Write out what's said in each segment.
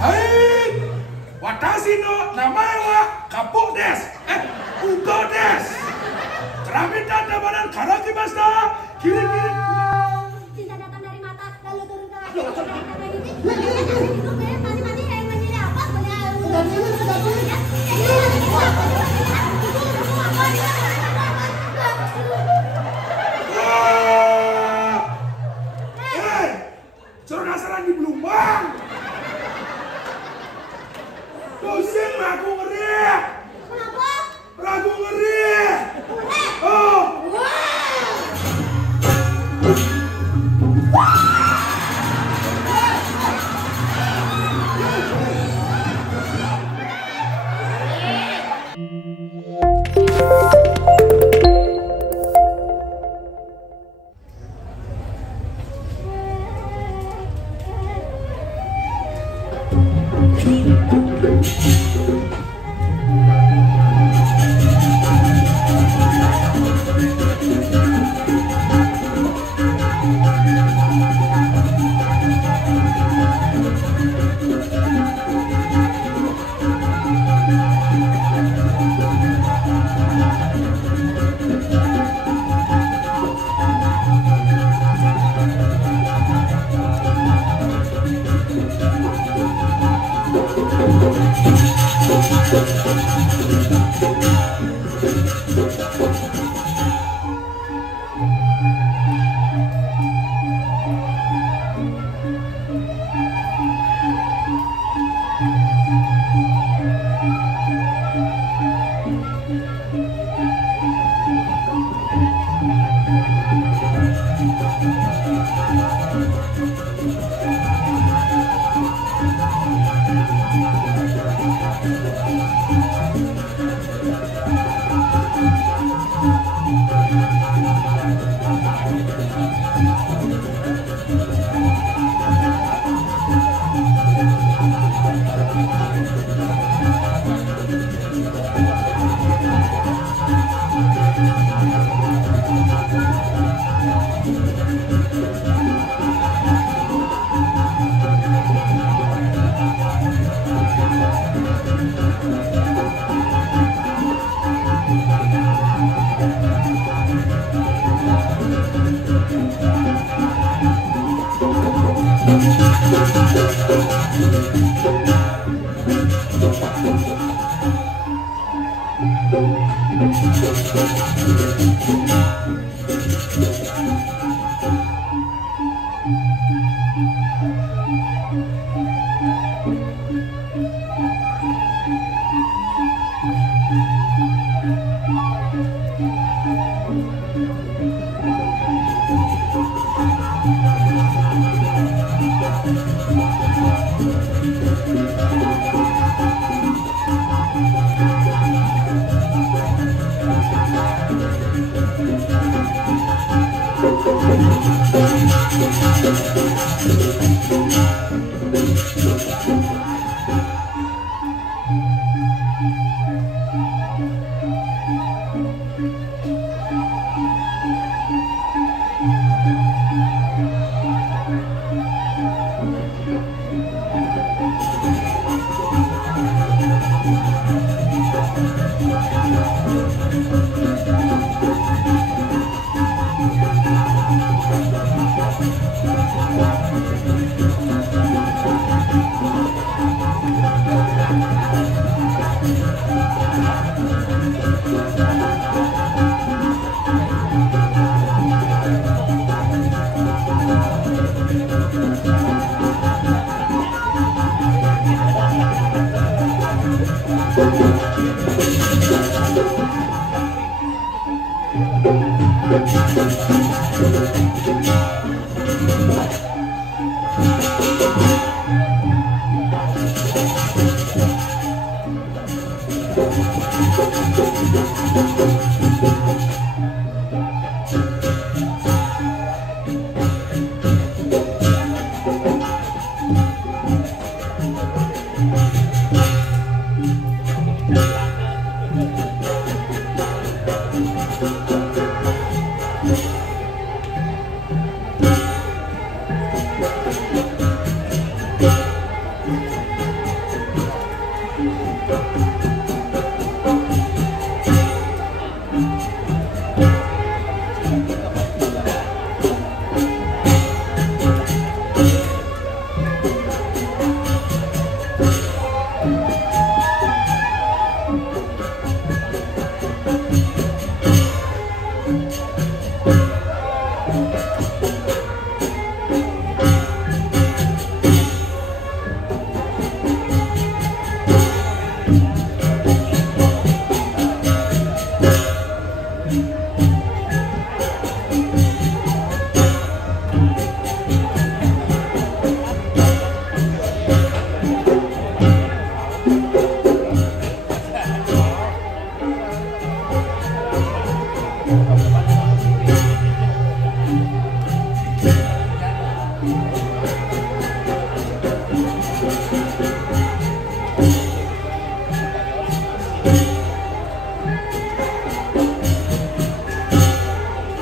Hai, watashi no namae wa Kappo desu. Ugo desu. Keramin dan badan karakimashita. Kiri-kiri. Cinta datang dari mata, lalu turun ke hati. Itu kayak mati-mati kayak menjadi apa? Suruh nasaran di Belumbang. Pusing lagu ngeri. Kenapa? Lagu ngeri. Boleh. Oh.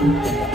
Thank you.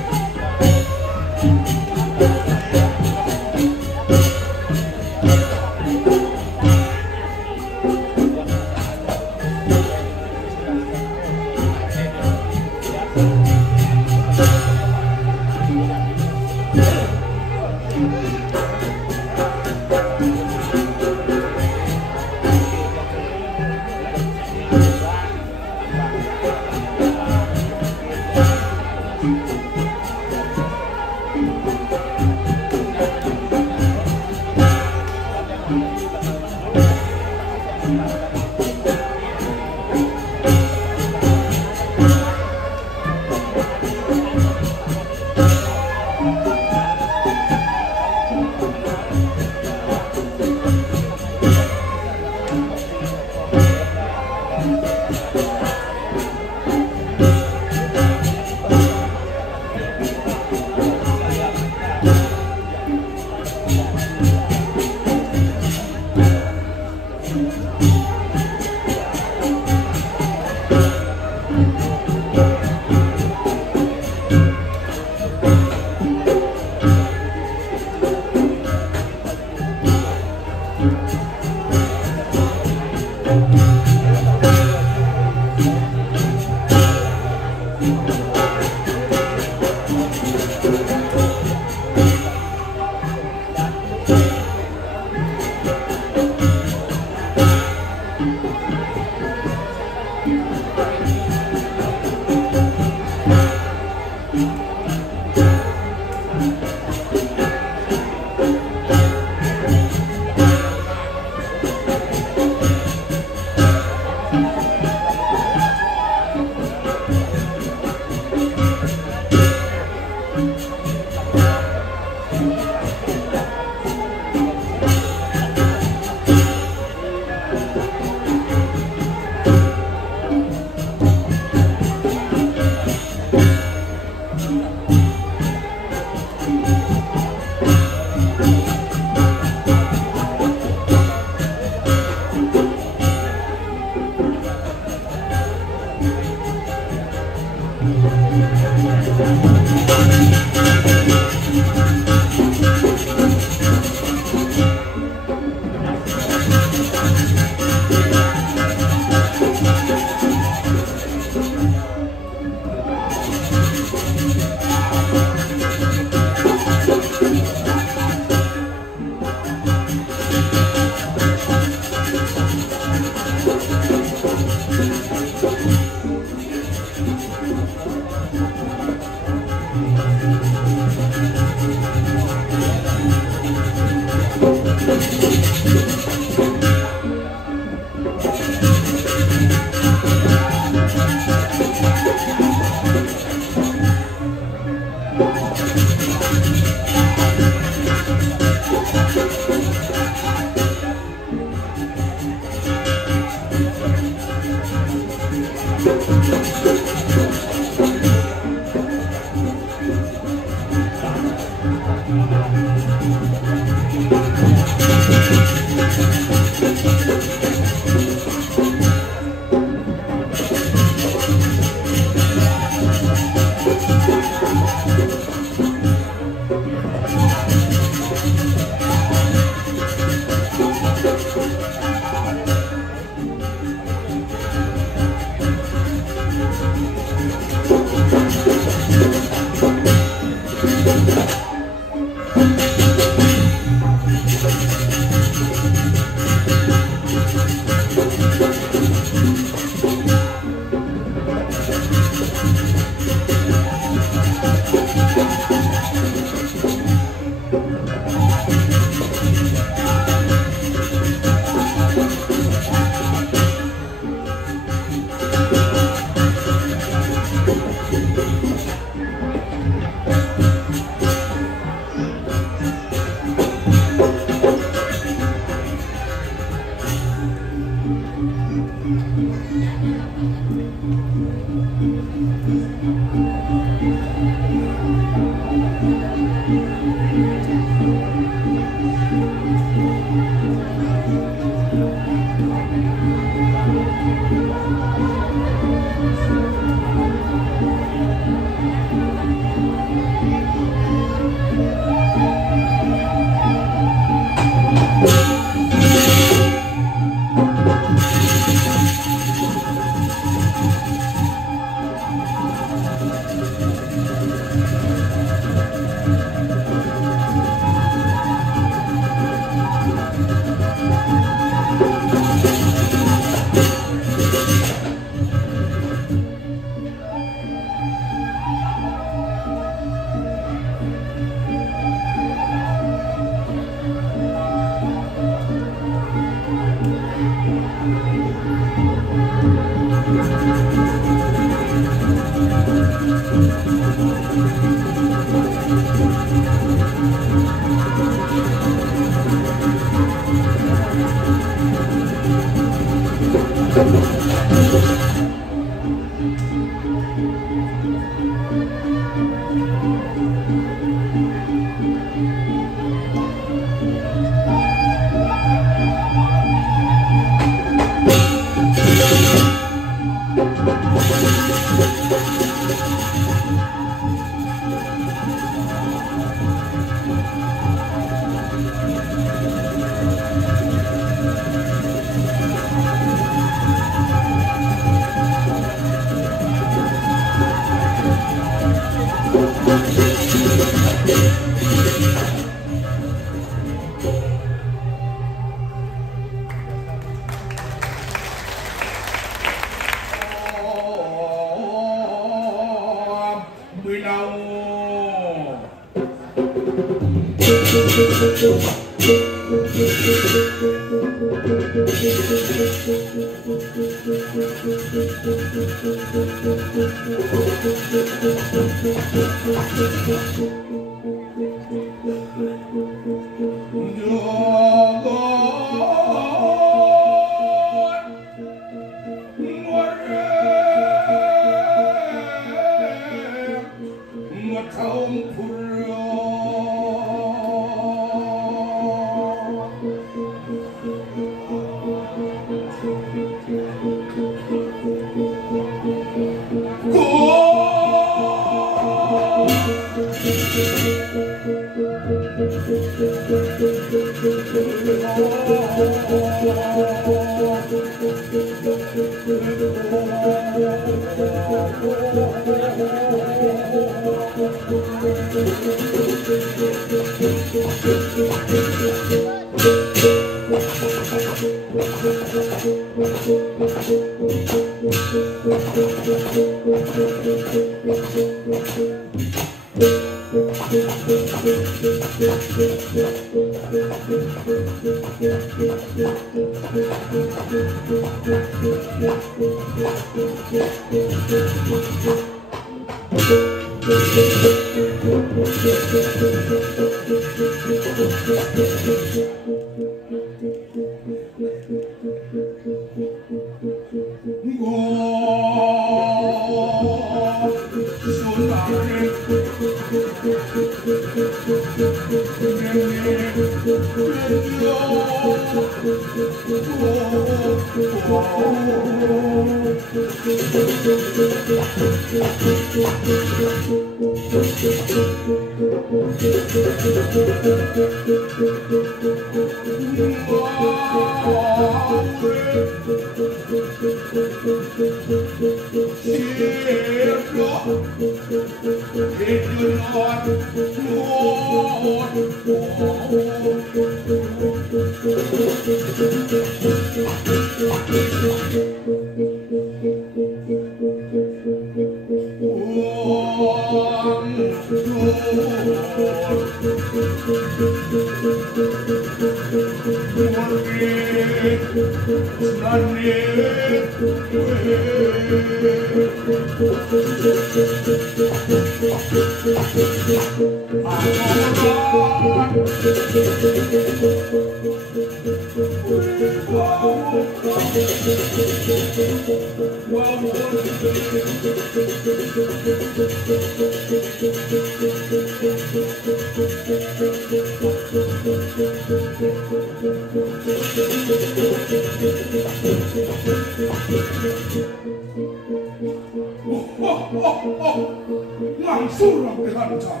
Langsung dihancam.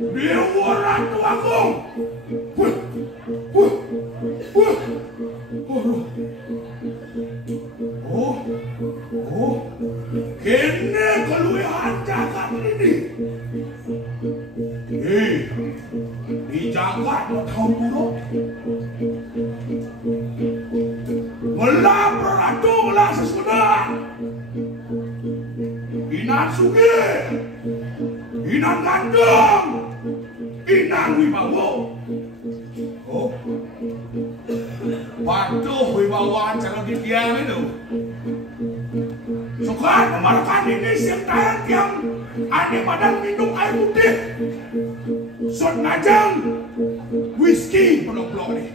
Dewa Ratu Agung. Kene keluwe hancakan ini. Dijagat tahun buruk. Melapor ratu lah sesudah. Inan Sugi, Inan Gandeng, Inan Wibawa. Oh, patuh Wibawa cara didiam itu. Suka memarkan ini siang yang ada badan minum air putih. Sot ngajang, whisky penuh-penuh nih.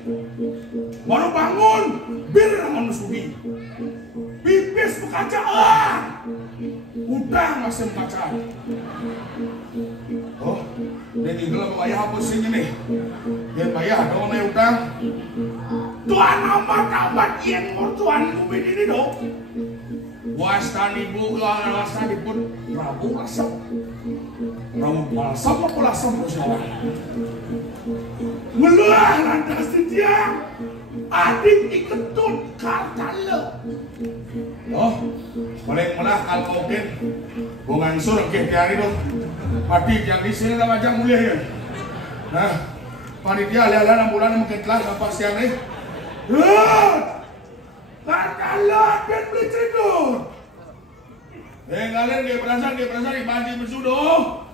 Baru bangun, bir manusia kaca udang masih kaca. Oh, dia tinggal apa ayah hapus ini nih. Dia bayar dong sama udang. Tuan amat yang tuan kubin ini dong. Wastani pun Prabu Lasem. Prabu Lasem apa Lasem siapa? Meluah lantas dia adik iketut kalkala. Oh, paling menah kalau mungkin bungan sur ke hari dong. Adik yang di sini lah wajah mulia ya. Nah, panitia lihat bulan mungkin telah sampai siang nih. Kalkala dan beli tidur. Kalian dia perasaan dibanti bersudoh.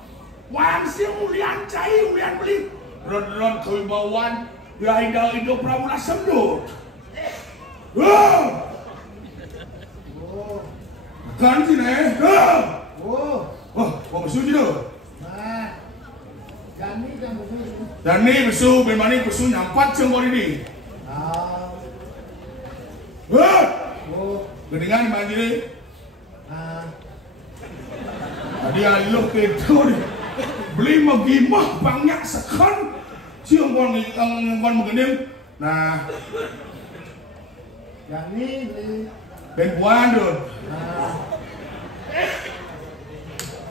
Wangsi ulian cai ulian beli. Ron kewibawaan ya indah Prabu Lasem do. Kan sini. Bersuji do. Dani bersu, bemani bersu nyampat cengkor ini. Gedengan banjir. Tadi aluh itu beli magimah banyak sekan siang kon mengendeng. Nah, yang ini beli benpuan dong.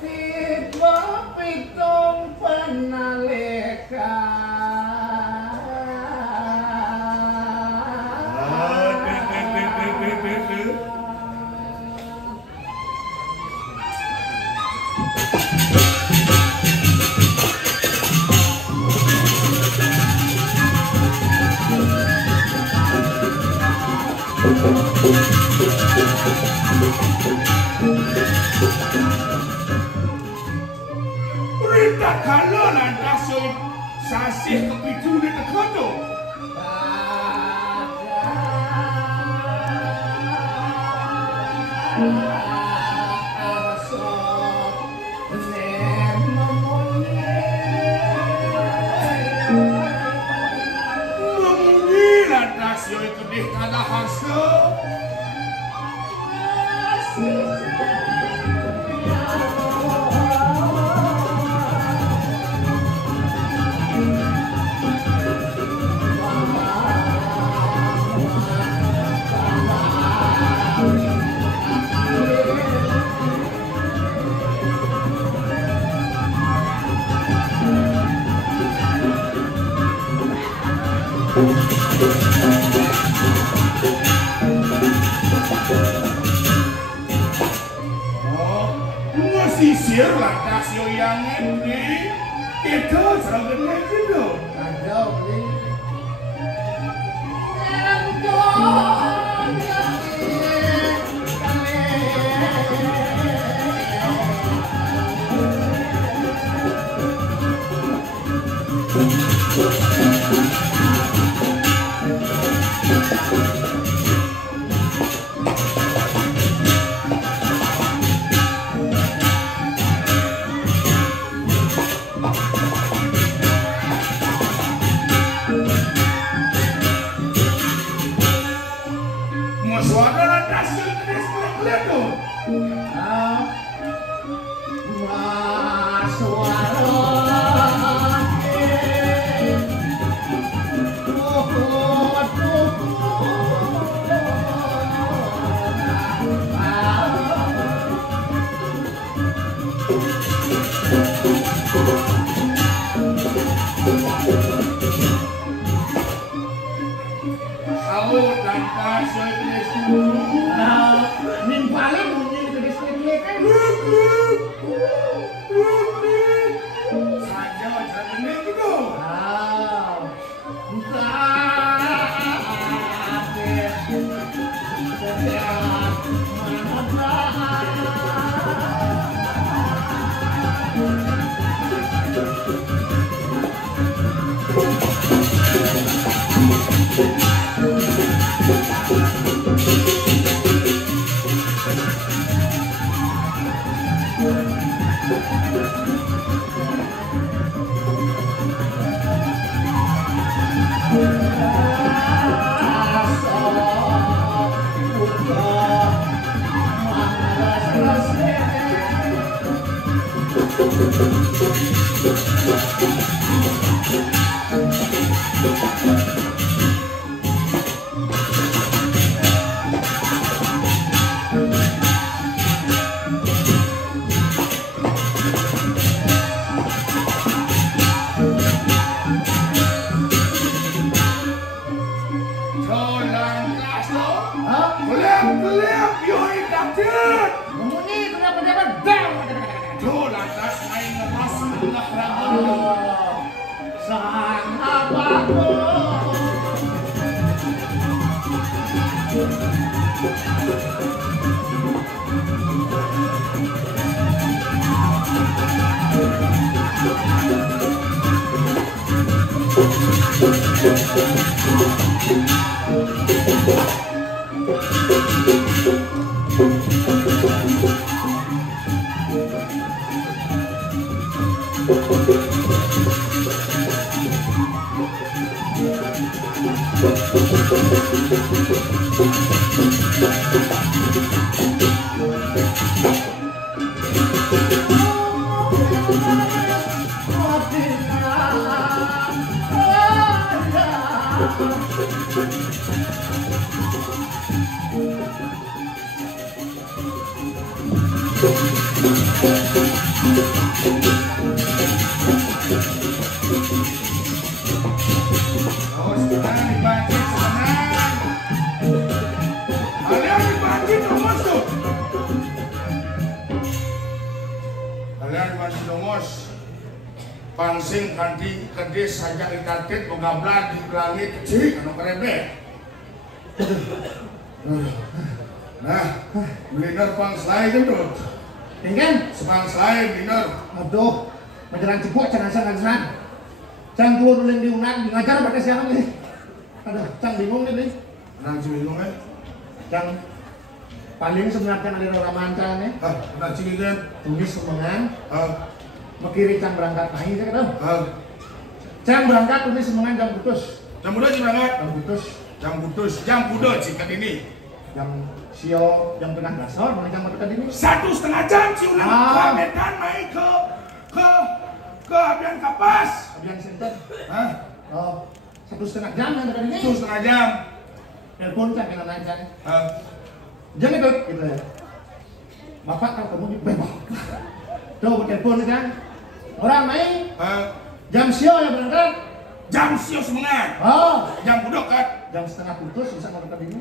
Tiba pitung penaleka. Berita kalau lantas sasih kepicu di tekodo. Memungi lantas yo itu di kalah hasil. Sisir lantas yo yang ini itu seragamnya itu Kacau beli. suara lantas terus ledo. Pansing kanthi kedis sajak ditatit pengablan di langit kecil anu kerebeh. Nah, bener pang selai gendut. Tinggal Sepang selai bener. aduh, menjelang cepuk jangan sangat. Cang keluar uling diunang, ngajar pakai siapa nih? Aduh, cang bingung nih. Nang bingung kan? Cang paling sebenarnya ada ramanca nih. Nang kan? Tulis semangan. Mekiri cang berangkat naik saya kata. Cang berangkat tulis semangan jam putus. Jam putus berangkat. Jam putus. Jam putus jika ini. Jam sio jam tengah dasar mana jam berangkat ini? 1,5 jam si ulang ke Medan naik ke Abian Kapas. Abian Center. Hah? Oh, 1,5 jam yang berangkat ini. 1,5 jam. Telepon cang kena naik cang. Jangan itu gitu ya. Bapak kalau kamu di bawah. Tuh telepon kan. Orang main. Jam sio ya berangkat. Jam sio semangat. Oh, Jam budok kan. jam setengah putus bisa berangkat ini.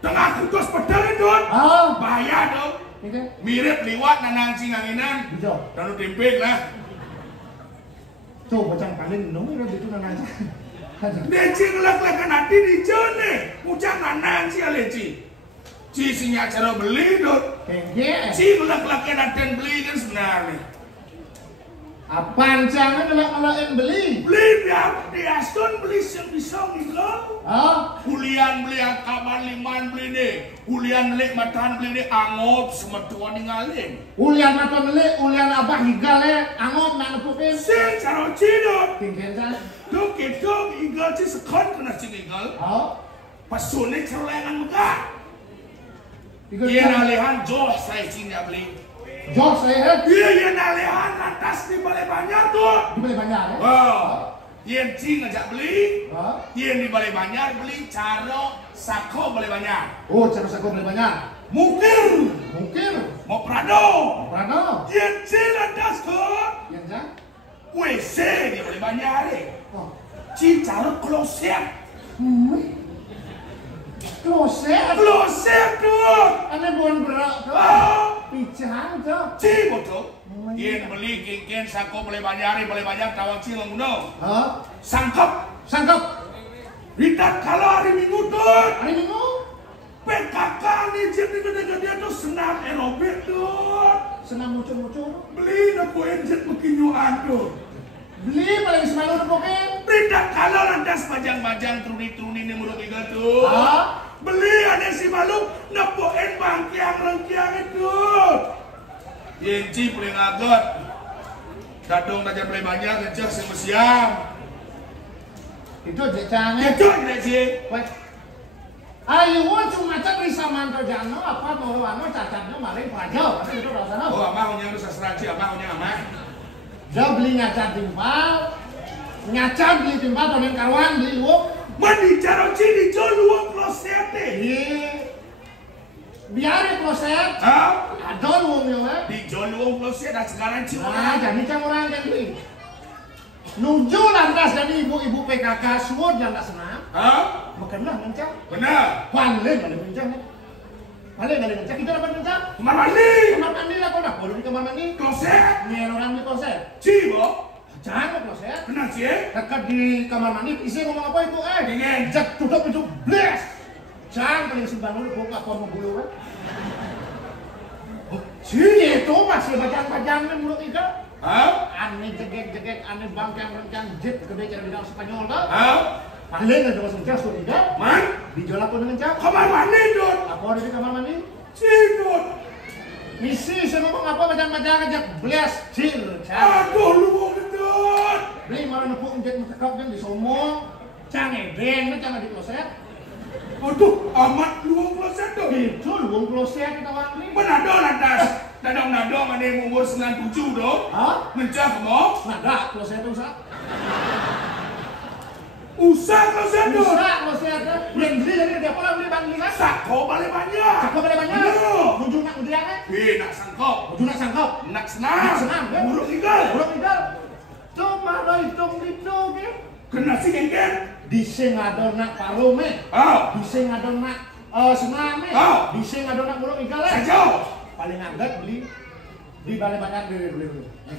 Tengah putus pedal itu. Oh, Bahaya dong. ini Mirip liwat nanang singanginan. bisa. Lalu timpik lah. Tuh bacang paling nunggu itu nana. Leci ngelak-lakan hati di jone. Ucap nanang si Leci. Ci sinya cara beli dong. Kengke. Ci ngelak-lakan hati beli kan sebenarnya. Apaan jangan ngelak-ngelakin beli? Beli biar di Aston beli yang bisa ngikau. Oh, Kulian beli akaban liman beli deh. Kulian beli matahan beli deh angop semetua ninggalin. ulian mata beli, ulian abah higale, angop nak nepukin. Sing cara cidot. Kengke can. Duk itu igal ci sekon kena cing igal. Oh, Pasune celengan megah. ikut Iya can. nalihan joh saya cingnya beli. Jos saya. Iya nalihan lantas di balai banyak tuh. Dibeli banyak ya? Wow. Iya cing ngajak beli. Oh, Iya di balai banyak beli caro sako balai banyak. oh cara aku beli banyak. Mungkin Mungkin. mau Prado. Prano. Iya cing lantas tuh. Yang can. WC di balai banyak deh. Oh. Cing caro kloset. Kloset. Kloset tuh. Ane bukan berak tuh. Oh. Pijahan tuh. Cing betul. Iya beli kengken sako balai banyak tawang cing ngomong. Oh, Sangkep. sangkap. Ritat kalau hari Minggu tuh. Hari Minggu. PKK nih jadi gede-gede tuh senam aerobik tuh. Senang muncul-muncul. Beli nopo enjet mekinyuan tuh. Beli paling semalu nepokin. Tidak kalau lantas pajang-pajang truni-truni nih muruk iga tuh. Ah, Beli ada si malu nepoin bangkiang-rengkiang itu. Yenci paling agot. Dadong aja beli banyak ngecek si siang. itu aja canggih. Itu aja sih. Wait. Ayo cuma macam bisa mantel jano apa mau anu cacatnya maling pajau. Kan itu rasanya. Oh amah punya sastra sih amah punya amah. Jauh beli ngaca timpal, ngaca beli timpal, tonen karuan beli luok. Mandi caro cini jo luok kloset Iya. Biarin kloset. Ada luoknya. Di jo luok kloset dan sekarang Nah, ciuman. jadi kan orang yang beli. Nuju lantas dari ibu-ibu PKK semua jangan senang. Makanlah ngaca. Benar. Paling ada ngaca. Paling ada ngaca. Kita dapat ngaca. Kamar mandi. Kamar mandi lah kau dah. Kalau di kamar mandi. Kloset. Nih orang di kloset. Cibo. Jangan kloset. Benar cie. Dekat di kamar mandi. Isi ngomong apa itu? Dingin. Jak tutup itu. Bless. Jangan paling simpan dulu. Buka pohon bulu kan. Cie itu masih bajang-bajangnya mulut ikan. Aneh jegek-jegek, aneh bangkang-bangkang, jet gede cara bilang Spanyol dah. Paling ada masuk jas tuh tidak. Man. Dijual apa dengan cap? Kamar mandi dot. Apa ada di kamar mandi? Cidot. Misi saya ngomong apa macam-macam aja belas cil. Aduh lu mau dot. Beli malah nepuk jet mentekap kan disomong. Canggih ben macam di kloset. Aduh amat luang kloset dot. Itu luang kloset kita wangli. Menado lantas. Nado mana yang umur 97 dot. Mencah kemo. Nada kloset usah. Usah kloset dot. Usah kloset. Yang beli dari dia pola beli bangli kan? Sako balik banyak. Sako balik banyak. Muncul nak udian kan? Nak sangkop. Muncul nak sangkop. Nak senang. Senang kan? Buruk tinggal. Buruk tinggal. Cuma lo hitung gitu. Kena si genggen. Dising ada nak parome. Dising ada nak sename. Dising ada nak buruk tinggal. Sejauh. Paling agak beli balik banyak beli.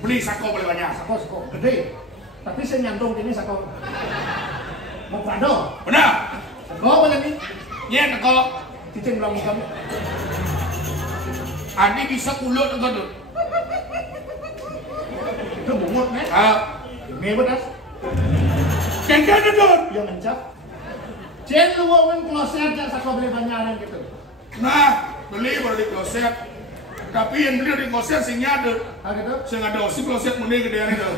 Beli sako balik banyak. Sako gede. Tapi saya nyantong ini sako. Mau Prado. Benar. Sako boleh nih. Iya neko. Cicing bilang kamu. Adi bisa ulut engkau tuh. Itu bungut nih. Ini bedas. Genggen dot. Yang mencap. Cien lu wong kloset yang sako beli banyak gitu. Nah, beli baru di kloset. Tapi yang beli di kloset sing nyadar. Gitu. Sing ada si kloset mending gede itu.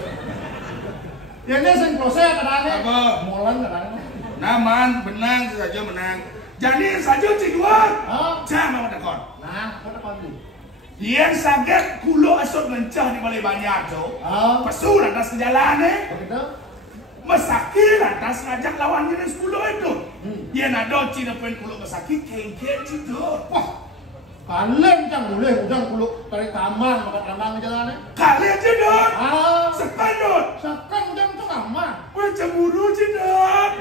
Ya ini sing kloset ada nih. Apa? Molan ada. Naman, benang saja menang. Jadi saja ciduan. Jangan mau tekon. Nah, mana pagi? Yang sakit kulo esok mencah di balai banyak tu. Pesu lantas ke jalan Begitu. Mesaki lantas ngajak lawan jenis kulo itu. Yang ada cina pen kulo mesaki kengken cidu. Wah, kalian jangan boleh udang kulo tarik tambang, makan tambang ke jalan. Kalian cedot. Sekan dot. Sekan udang tu tambang. Wah cemburu cedot.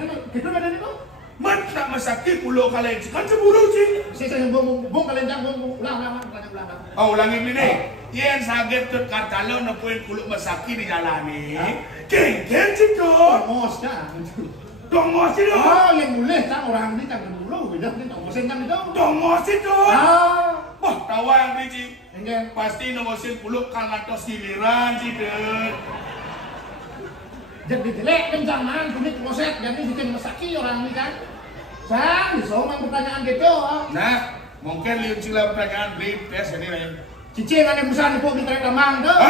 Ini kita ada ni tu. Man tak mesaki kulo kalian kan cemburu cing. Saya bung kalian jangan bung ulang. Ulangi beli ni. Yang sakit tu kartalo nepuin kulo mesaki di jalan ni. Kengken cedot. Mos dah. Dongos cedot. Yang boleh tak orang ni tak dulu. Beda ni tak mosen kan itu. Dongos cedot. Wah, tawa yang beli cing. Enggak. Pasti nomosin kulo kan atas giliran cedot. Jadi jelek kencangan kulit kloset jadi bikin mesaki orang ini kan. Sang disomang pertanyaan gitu. Nah, mungkin liun sila pertanyaan beli tes ini lain. Cicing ada perusahaan itu di tarik tamang tuh.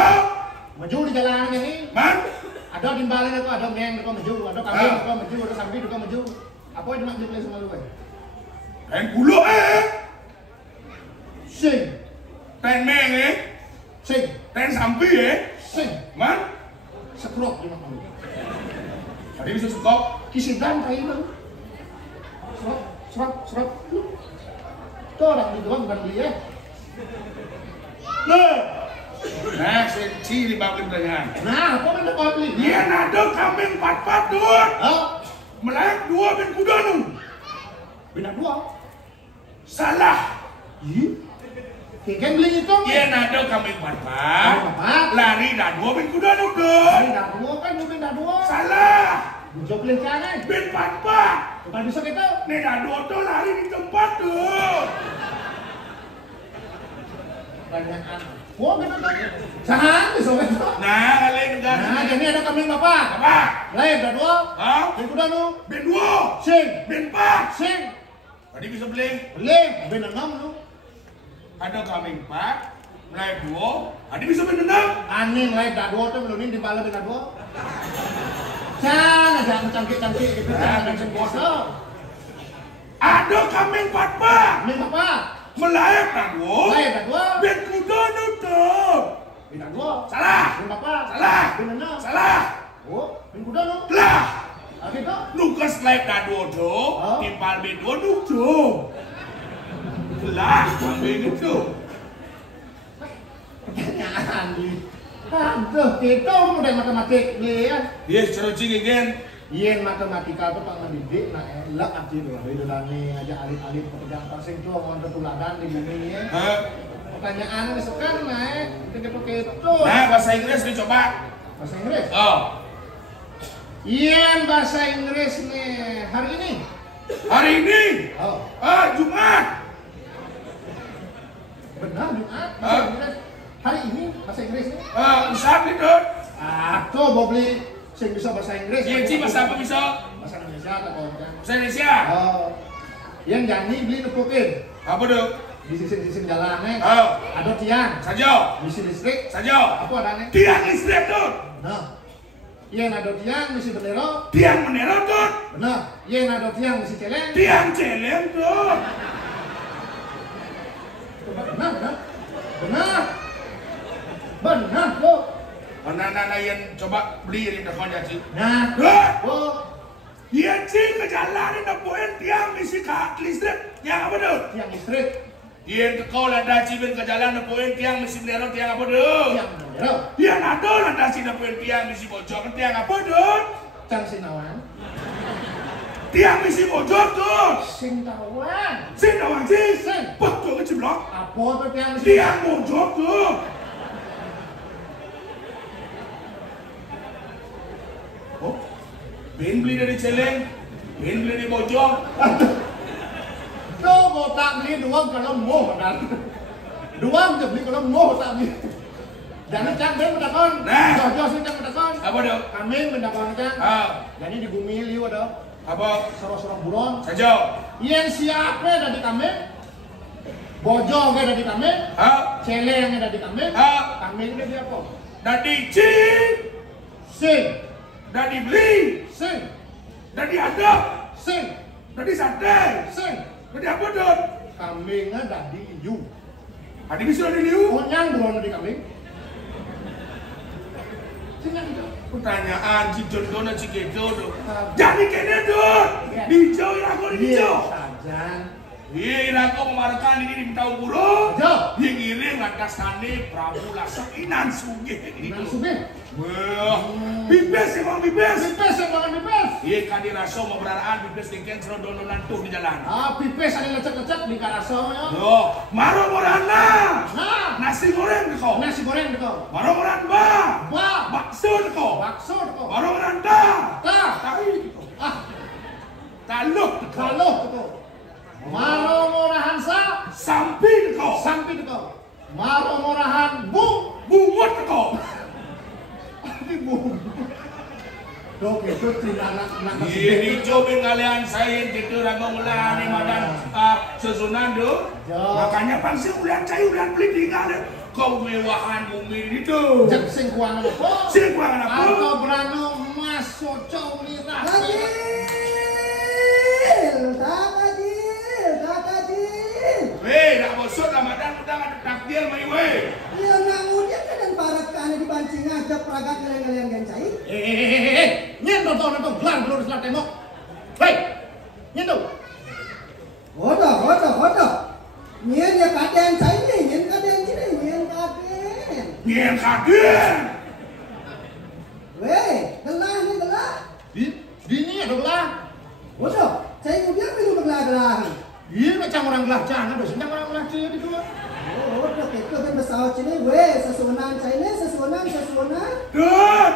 Maju di jalanan ini. Man, Ada timbalin itu, ada meng itu maju, ada kambing itu maju, ada sapi itu maju. Apa yang nak beli sama lu? Ten kulo Sing, ten meng sing, ten sampi sing. Man, Sekrok di mana? tadi bisa sukop. Kisidan kayak itu. Serap. Tuh orang di doang bukan beli Nah, si di bawah pertanyaan. Nah, apa yang kau beli? Dia nado kambing 4 dua. Melayak 2 ben kuda nu. Bina dua. Salah. Keken beli itu? Dia nado kambing 4. Lari dah 2 ben kuda nu ke. Bina dua kan, bina dua. Salah. Bujuk beli jangan. Ben 4. Bukan bisa kita. Nih dah 2 tu lari di tempat tuh. Banyak anak. Oh, benar tuh. Saham bisa betul. Nah, kalian enggak. Nah, jadi ada kambing bapak. Apa? Lain dah dua. Hah? Ben kuda nu. Ben 2. Sing. Ben 4. Sing. Tadi bisa beli. Beli. Ben enam nu. Ada kambing 4. Mulai 2. Tadi bisa ben 6. Aneh lain dah dua tuh belum ini di bala ben dah dua. Jangan cantik-cantik gitu. Jangan sembrono. Ada kambing 4. Kambing bapak. Melayap dah 2. Lain dah dua. Ben kuda nu tuh. Bintang 2. Salah. Bintang 4. Salah. Bintang 6. Salah. Oh, bintang kuda no. Lah. Gitu. Nukas live dadodo, Oh. timpal bedo nudo. Lah, kambing itu. Pertanyaan di. Aduh, kita udah matematik nih ya. Yes, cara cingin. Yen matematika itu pak mendidik, nah elak arti dulu. Idolane aja alit-alit pekerjaan pasing tuh mau tuladan di bumi ya. Pertanyaan sekarang naik, kita. Nah, bahasa Inggris dicoba. Bahasa Inggris. Oh. Yen bahasa Inggris nih hari ini. Hari ini. Oh. Jumat. Benar Jumat. Bahasa Inggris. Hari ini bahasa Inggris nih. Saat itu. Tuh mau beli sing bisa bahasa Inggris. Iya, bahasa apa bisa? Bahasa Indonesia atau kan? Bahasa Indonesia. Oh. Yang Jani beli nepukin. Apa tuh? Di sisi jalan nih. Oh. Ada tiang. Saja. Misi listrik. Saja. Apa ada nih? Tiang listrik tuh. Nah. Yang ada tiang misi bendera. Tiang bendera tuh. Benar. Yang ada tiang misi celeng. Tiang celeng tuh. Benar, benar. Benar. Benar loh. Anak-anak yang coba beli di depan sih. Nah. Oh. Iya sih ke jalan ini nemuin tiang misi kak listrik. Yang apa tuh? Tiang listrik. Iya kau lada cibin ke jalan nemuin tiang misi bendera tiang apa tuh? Tiang bendera. Tiang ada lada si nemuin tiang misi bojong tiang apa tuh? Cang sinawan. Tiang misi bojong tuh. Singtawan. Singtawan sih. Sing. Betul ke ciblok. Apa tuh tiang misi? Tiang bojong tuh. Oh, Ben beli dari celeng, Ben beli di bojong. Tuh mau tak beli doang kalau mau benar. Doang aja beli kalau mau tak beli. Jangan cang Ben mendakon. Nah. Jojo sih cang mendakon. Apa dong? Kami mendakon cang. Jadi di bumi liu ada. Apa? Sorong-sorong buron. Saja. Yang siapa dari kami? Bojo dari kami. Celeng dari kami. Kami ini dia apa? Dari cing, Sing. dari beli, Sing. dari ada, Sing. dari sate, Sing. dari apa dong? Kambingnya dari liu. Ada bisa dari liu? Oh nyang buron dari kambing. Sing yang itu. Pertanyaan si Jondo dan si Kejo tuh. Jadi kene tuh, hijau ya aku di hijau. Saja. Iya, aku memarkan ini di tahun burung. Jo. Yang ngiring atas tani Prabu Lasekinan Sugih Nang itu. sugih. Wah, bibes emang bibes. Pipes yang makan pipes. Iya, kadi raso mau beraraan bibes dingken serodono nantuh di jalan. Pipes ada lecek-lecek di karaso ya. Loh, maro morana. Nah, Nasi goreng kau. nasi goreng deko. Maro moran ba. Ba, Bakso kau. bakso deko. Maro moran da. Ta, Tahu kau. kalau Taluk kau. deko. Maro morahan sa, Samping kau. sampai deko. Maro morahan bu, Bungut kau. di bu. Dok itu tidak nak Ini coba kalian saya tidur aku mulai madan sesunan tuh. Makanya pangsi udah saya udah beli tinggal kau mewahan bumi itu. Cek sing kuangan apa? Sing kuangan apa? Atau berano mas soco mirah. Weh, dah bosot Ramadan udah ada takdir mai weh. Ya nangunya kan para kana dibancing aja peragat kalian gancai. Nyentuh nonton gelar belum selat tembok. Hei, nyentuh. Hodo. Nyen ya kaden cai ni, nyen kaden ni, nyen kaden. Nyen kaden. Weh, gelah ni gelah. Di ni ada gelar. Hodo, cai udah minum gelah. Iya macam orang gelar jangan ada sedang orang gelar dia di dua. Oh, hodo itu kan besar cini, weh, sesunan cai ni, sesunan. Dut,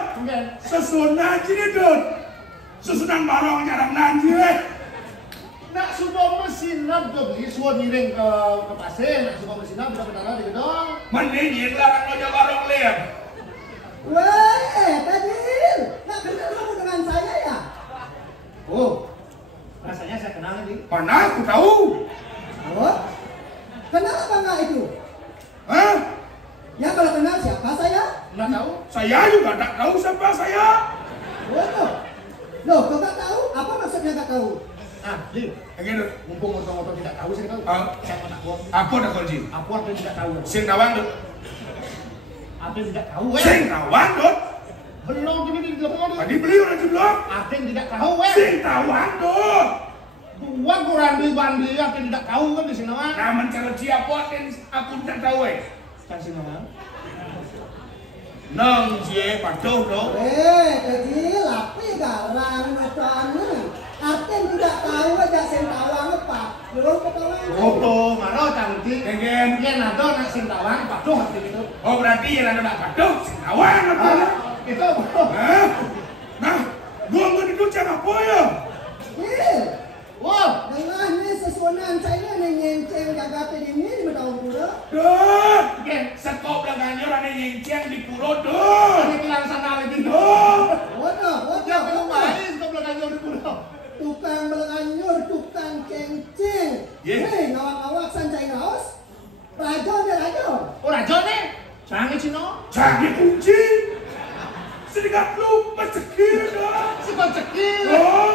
sesunan sini dut. Sesunan barong jarang nanti weh. Nak sudah mesinap tu beli suat miring ke pasir, nak sudah mesinap sudah benar di gedong. Mending yang larang aja barong lihat. Weh, Tadil, nak kenal kamu dengan saya ya? Oh, rasanya saya kenal lagi. Mana aku tahu. Oh, kenal apa enggak itu? Hah? Ya kalau kenal siapa saya? Nggak tahu? Saya juga tak tahu siapa saya. Waduh. Loh, kau tak tahu? Apa maksudnya tak tahu? Lin, Gitu. mumpung orang-orang tidak tahu saya tahu. Saya nak buat. Apa dah kunci? Apa yang tidak tahu? Sing tawang tuh. Aden tidak tahu Sing tawang Dut. Belum ini di belum. Tadi beli orang belum. Aden tidak tahu Sing tawang Dut. Gua kurang bandi Aden tidak tahu kan di sini mah. Namun cara siapa Aden aku tidak tahu Kan sini mah. Nang je patuh dong. kecil api garang macam Aten tidak tahu aja sentawang apa. Belum ketahuan. Oh, maro cantik. Kengen. Yen ado nak sintawang paduh hati gitu. Oh berarti yang ada nak patuh sing tawang apa? Itu Hah? Nah, gua mau duduk jangan apa ya? Wah, Dengan ni sesuanan saya ni nyenceng jaga ini di tahun pura. Dut, sekop belakangnya ada nyenceng di puro Dut. ini bilang sana lagi Dut. Ya belum main kau belakangnya di pulau. Tukang belanyur, tukang kencing. Yeah. Hei, ngawak-ngawak sancai ngaos. Rajon ya rajon. Oh, rajon nih. Canggih cino. Jangan kunci. Sedikit lu mencekir Dut. Si kocekil. Oh,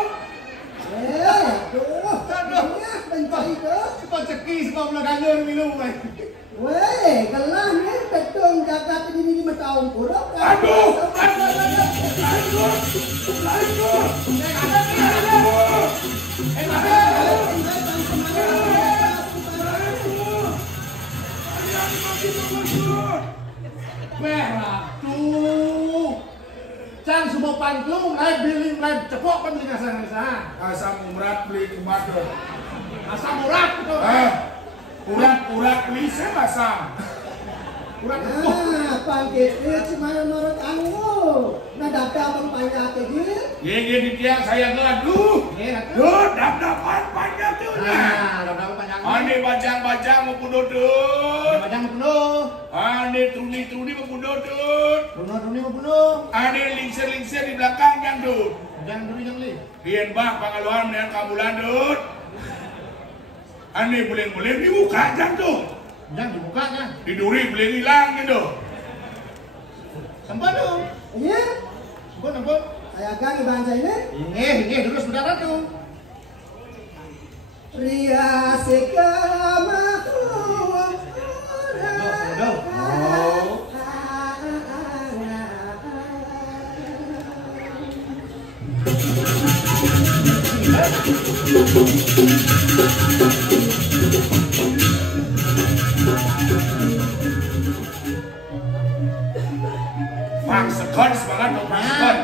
Aduh, banyak mencari ke. Si kocekil si kau belakangnya minum. Weh, gelah ni pedung jaga ini di tahun pura. aduh. Tuh. Can semua pantlung, naik biling, naik cepok kan beli ngasang. Asam urat beli kumadot. Asam urat itu. Urat bisa asam. Urat itu. Nah, panggil cuma menurut anggu. Nah, dapat abang panjang kecil. Ye di tiang saya ngadu. Dut, dap-dapan panjang tuh Nah, dapat panjang. Ane bajang-bajang mau Dut. Panjang penuh. Ane truni-truni mau Dut. Bunuh mau bunuh. Ane lingser-lingser di belakang yang Dut. Jangan dulu yang li. Hien bah pangaluan dengan kabulan Dut. Ane boleh-boleh dibuka jang tuh. Jangan dibukanya. Diduri boleh hilang gitu. Sempat dong. Iya, Sempat. saya akan dibaca ini. Ini dulu saudara tuh. Ria sekamaku. Fang sekon semangat dong fang sekon.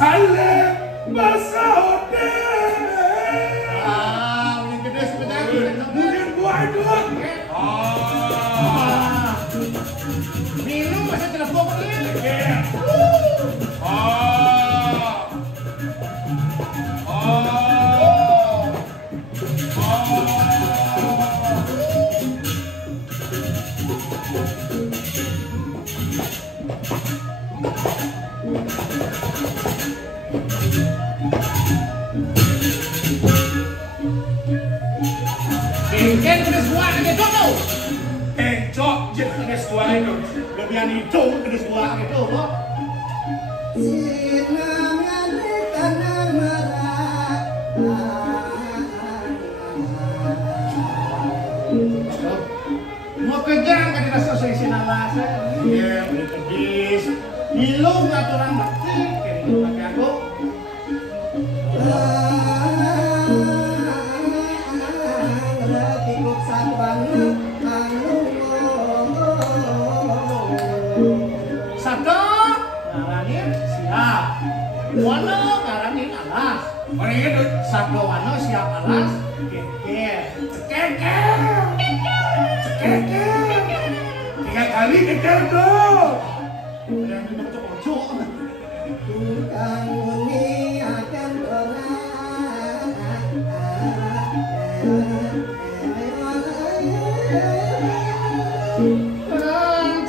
Salam bahasa hotel. Ini gede sebenarnya. Mungkin buah Dut. Minum masa jelas gua pergi. Yeah. Kan pedes buah ke itu. Encok jenis tua itu. Lebihan itu pedes buah itu kok. Sinangan karena marah. Mau kejang kan tidak selesai sinalasa. Iya, udah pedis. Hilung aturan bakti. Kayak itu pakai aku. Satu, ngaranin siap. Wano ngaranin alas. Mana itu? Satu wano siap alas. Keker. Keker. 3 kali keker tuh. Yang di ojo-ojo. Tukang muni akan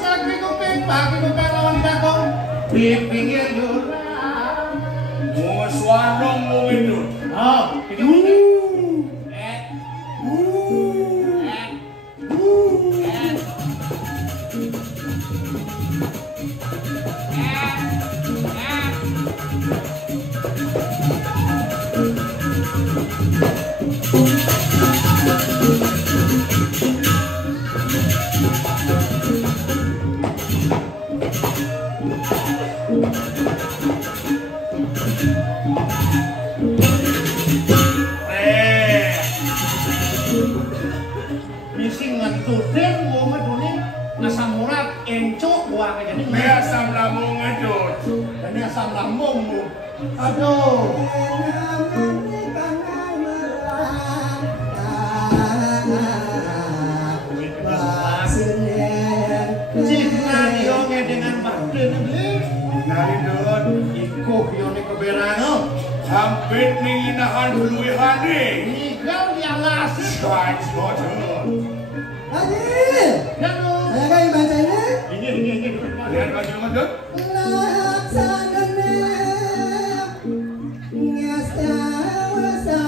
Cakri kuping, pagi kuping lawan di dakong. Di pinggir jurang. Sudin mau medunin asam urat encok buah kayak gini. Ini asam lambung ngedut. Dan ini asam lambung. Aduh. Cina diongnya dengan batin ini. Nari dut. Ikuh yone keberangan. Hampir nih nahan luihan nih. Ikal dialasi. Guys, bocor. Haji, Halo. saya kan baca ini. Ini. Lihat baju ngedut. Laksananya ngasawasa.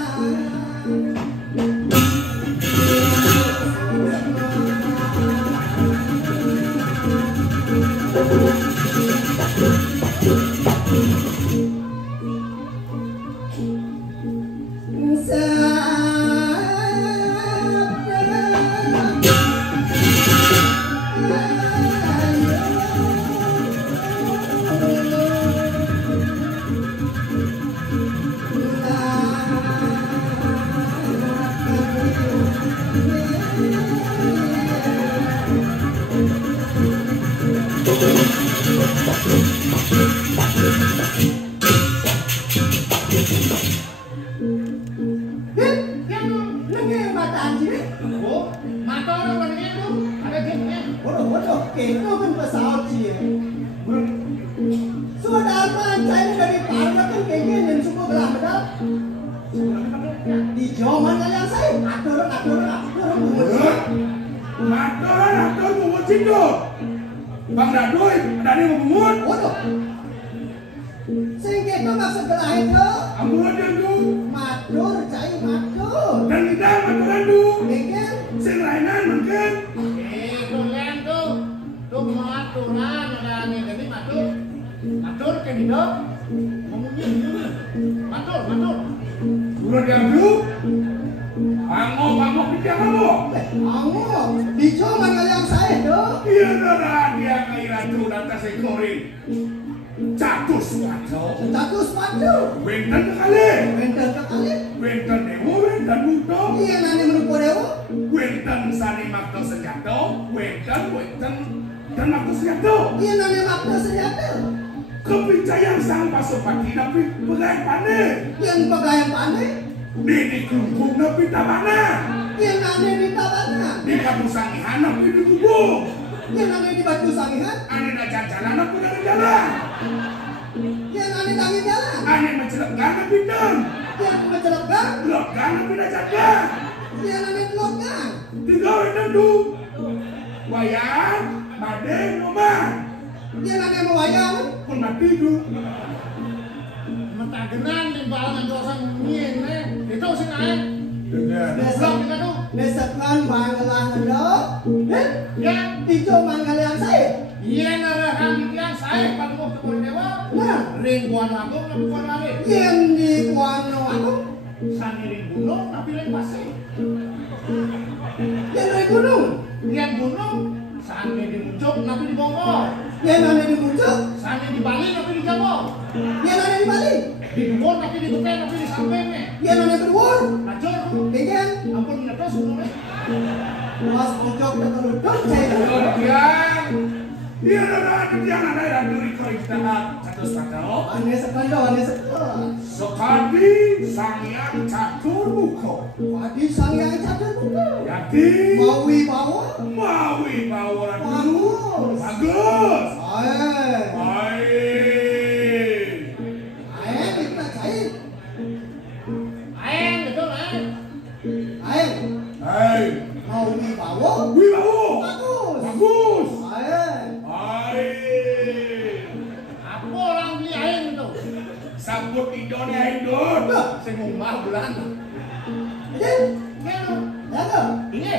Itu kan pesawat sih. Sudah pancai dari parna kan kayak gini suku belah belah. Di zaman kalian saya atur Mungut situ. Bang Dadoy, dari mau mungut. Waduh. Sing kita maksud belah itu. Ampun dulu. Matur cai matur. Dan kita maturan dulu. Mungkin Sing lainan mungkin. Tulen tuh maturan ada nih jadi matur ke hidup ngomongnya matur Udah diambil. Pangok dia kamu. Ango, di zaman kalian saya tuh. Iya dah dia kira tuh data sekori. Catus macam. Status maju. Wenten kali. Wenten kekali. Wenten dewa, wenten buto. Iya nani merupakan dewa. Wenten sani makto senjata. Wenten dan makto senjata. Iya nani makna senjata. Kepercayaan sang pasopati tapi pegang panen. Yang pegawai panen. Di kelumpung tapi tabana. Yang nani di tabana. Di kampung sangihan tapi di gubuk. Yang nani di batu sangihan. Ane dah jalan aku dari jalan. Yang nani tangi jalan. Ane mencelupkan tapi dam. Yang mencelupkan. Lokkan tapi dah jaga. Yang nani telokkan. Tiga orang tu. Wayang, badai, nomor. Yang nani mewayang. Pun mati tu. mentagenan di balangan dosan ngien itu sing ae Besok kita tuh besokkan banggalan dok. ya Di zaman kalian saya. iya narahan yang saya pada waktu dewa Nah, ring buana aku nabi buana lari yang di kuano aku. sani ring gunung tapi ring pasir Yang dari gunung. yang gunung sani di Muncuk tapi di Bogor Yang ada di Puncak. sani di Bali tapi di Jawa Yang ada di Bali. di Dumur tapi di Tupen tapi di Sampene Yang ada di Luar. Najor Bikin. ampun nyetos gunungnya Mas Puncak terlalu saya. Yang dia adalah yang ada yang dari kita satu satu. Aneh sekali, aneh sekali. Sekali sangyang catur muko. Wadi sang yang catur buku. Jadi Maui bawa. mawi bawa Bagus. bagus. Baik. Baik. Ayo kita cair. aeng betul aeng Ayo. Hai. Maui bawa. Wibawa. Bagus. Bagus. Ayo. Baik. apa orang beli aeng itu Sabut Indonesia Indon. sing ngumah bulan Jadi, iya lu jaga. iya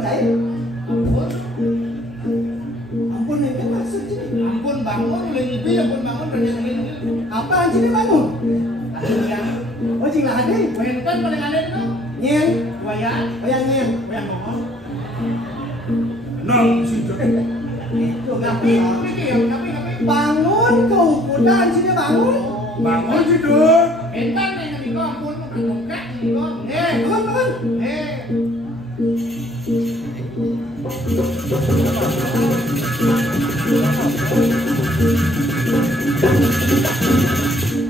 cai. Ampun ini kan maksud sini. Ampun bangun, lebih ampun bangun dan Apaan sini bangun? yang Oh cing lah ada. Benten paling ada itu. Nyen. Wayang, Bayang nyen. wayang ngomong. Nang situ. Itu Tapi bangun kau kudan sini bangun. Bangun situ. Benten yang di kau ampun bukan di kau. Bangun.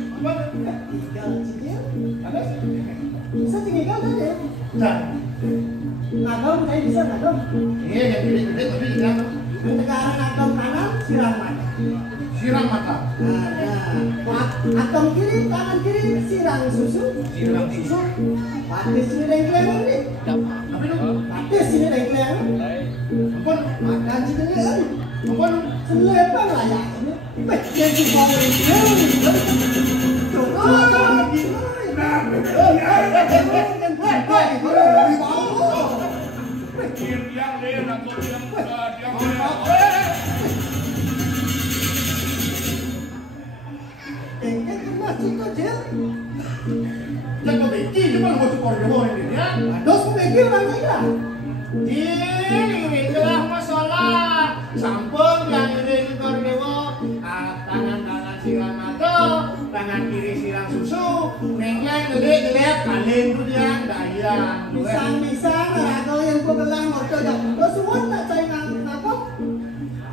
Tinggal sini. Bisa tinggal saja. Dan Agam saya bisa agam. yang gede-gede tapi jangan Sekarang agam kanan siram mata. siram mata. Atong kiri kanan kiri siram susu. Siram susu. Patis sini dan kelihatan nih. Tapi itu Patis sini dan kelihatan. ampun, Makan sini kan. ampun. Selepang lah ya. Yang cuma ini. Yang dia nak yang Masih kecil. Yang kau bikin cuma kau support dia boleh ni ya. Dos pemikir orang saya. Ini itulah masalah. Sampun yang ini kordewo, tangan siram mata, tangan kiri siram susu, nengkleng gede kalian tu dia daya. Misang kalau yang gua kelang ordo dah. Lo semua tak cari ngapa?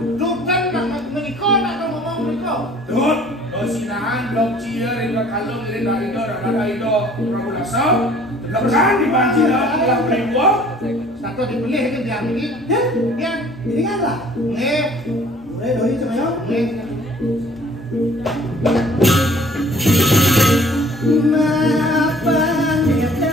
Bukan nak menikah nak ngomong menikah. Tut, sinahan blok cia ringa kalung ini dari itu ada itu Prabulasa. Tekan di banjiran telah beribu. Satu dibeli itu dia bikin. Dia Ini kan lah. nih, Udah doi cuma yo. nih. Maafkan beda.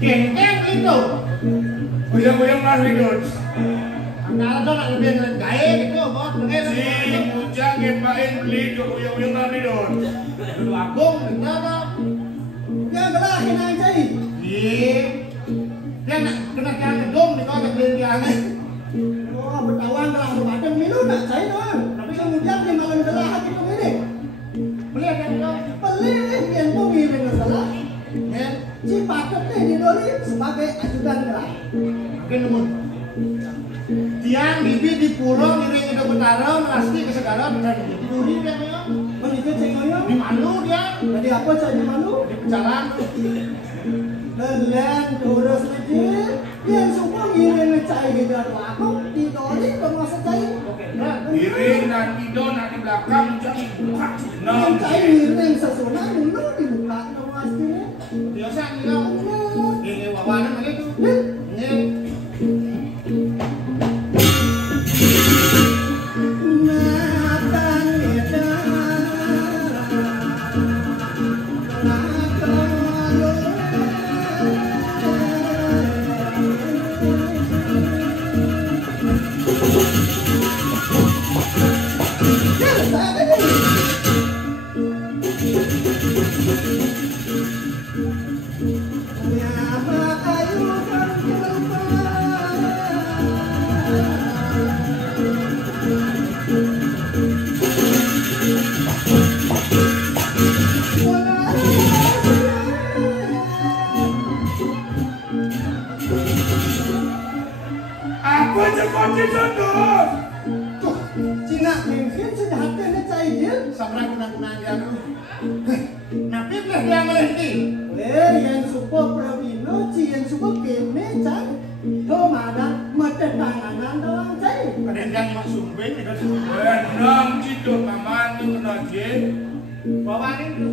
Geng itu. Goyang-goyang lah hidup. Antara tu nak lebih dengan gaya gitu, bos. Si Ujang ngepain beli goyang-goyang lah hidup. Dulu agung, kita dah. Yang gelah kena cai. Iya. Dia nak kena yang gedung di kau tak beli dia ni. Oh, bertawan gelah berbadan minum nak cai doang. Tapi kemudian di malam gelah hati tu ini. Beli ada kau. Beli yang bumi dengan salah. Ya, Si paket ni didori sebagai ajudan gelah. mungkin nemu. Tiang bibi di pulau di ring itu betara melasti ke segala dan duri dia ni. Menikah cengoyo. Di Malu dia, Jadi apa cai di malu? di Pecalang. Kalian terus legit. Yang semua ngiring cai gitu aku didori bermasa cai. Oke, nah. Iring dan Ido nak di belakang jadi buka. Yang cai ngiring sesuatu dulu dibuka nama aslinya. Biasa ni kau. Ini wawana begitu. Ini. Maafkan beda. Aku cepat jodoh. Cina mungkin sejahatnya cai dia. Sabra kunang-kunang dia tu. Napi boleh dia boleh ni. Yang suka Pravino, yang suka kene cai. Domada mata tangan doang cai. Ada yang mak sumping itu. Benang ciduk maman itu kena je. Bawain tuh.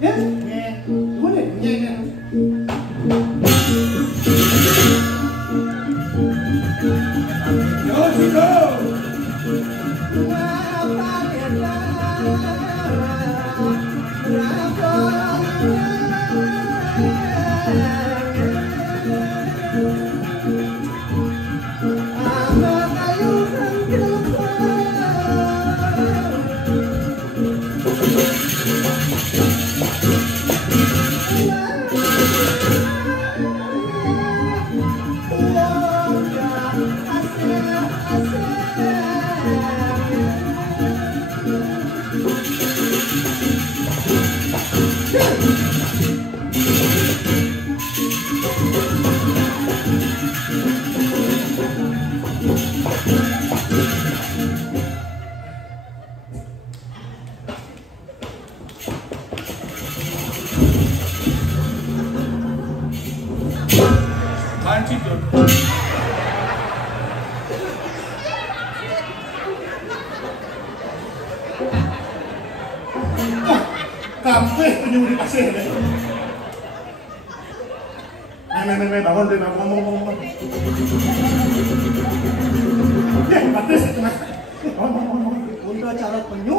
Ya, Nye. boleh. Nye nye. Yo ciduk. Man ciduk. Kabeh penyuh di pasir deh. Bangun deh, ngomong. Ya, batis itu mas. Ngomong. Untuk cara penyu,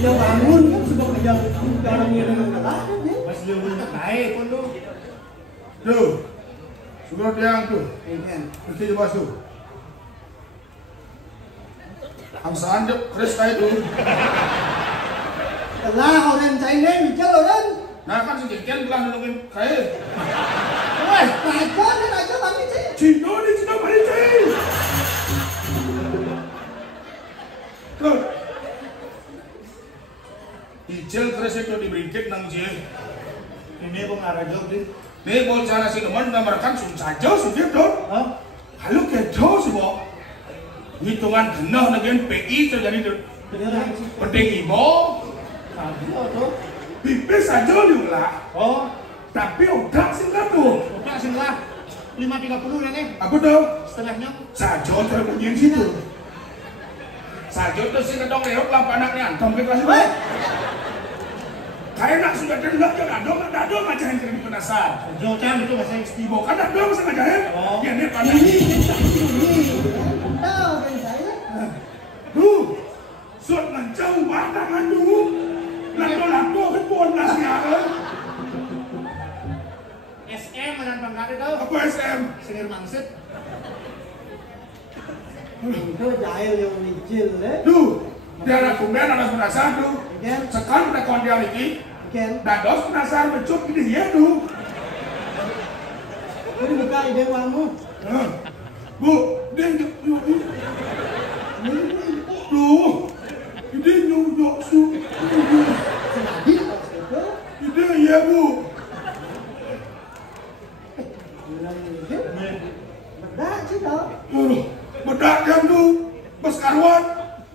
dia bangun kan sudah kerja orang yang dengan kalah kan ya. Mas lewat naik pun tuh. Tuh. Sudah dia tuh. Kan. Mesti dibasuh. Hamsaan dek kres kayak itu. Kalah orang China bicara orang. Nah kan si Kikian bukan nolongin kayak. Wah, raja bagi sih. Cina ni Cina balik cai. Tuh. Ijel kres itu diberitik nang je. Ini pun arah jauh deh. Nih mau cara si teman merekam susah jauh sudah tuh. Hah? Halo kejo sih bo. Hitungan genah dengan PI terjadi tuh. Beneran sih. Penting ibo. Aduh tuh. Pipis saja diulah. Oh, Tapi otak sih nggak tuh. udah sinilah. 5.30 ya nih. Apa tuh? Setengahnya. Sajo terbunyi situ. Sajo tuh sih kedong leok lah panaknya. Antom kita sih. Weh, Kayak nak sudah dengar jangan dong aja yang jadi penasar. Jauh kan itu masih Ibu kan nak dong sama jahit. Oh. Ya nih panas. tahu kan saya. Duh, suat ngancau batang aduh. Lato kebun nasnya. SM menan pangkat itu. Apa SM? Sengir mangsit. Itu jahil yang licin deh. Duh, daerah kemudian ada penasar tuh. Kan, Sekarang udah kondial ini. kan. Dados penasar becut gini ya tuh. Jadi buka ide kamu. Bu, dia tuh, ini nyunyok su. Sedih pas itu. Ini ya bu. Bilang licin. Bedak sih tau. Bedak yang tuh, bos karuan,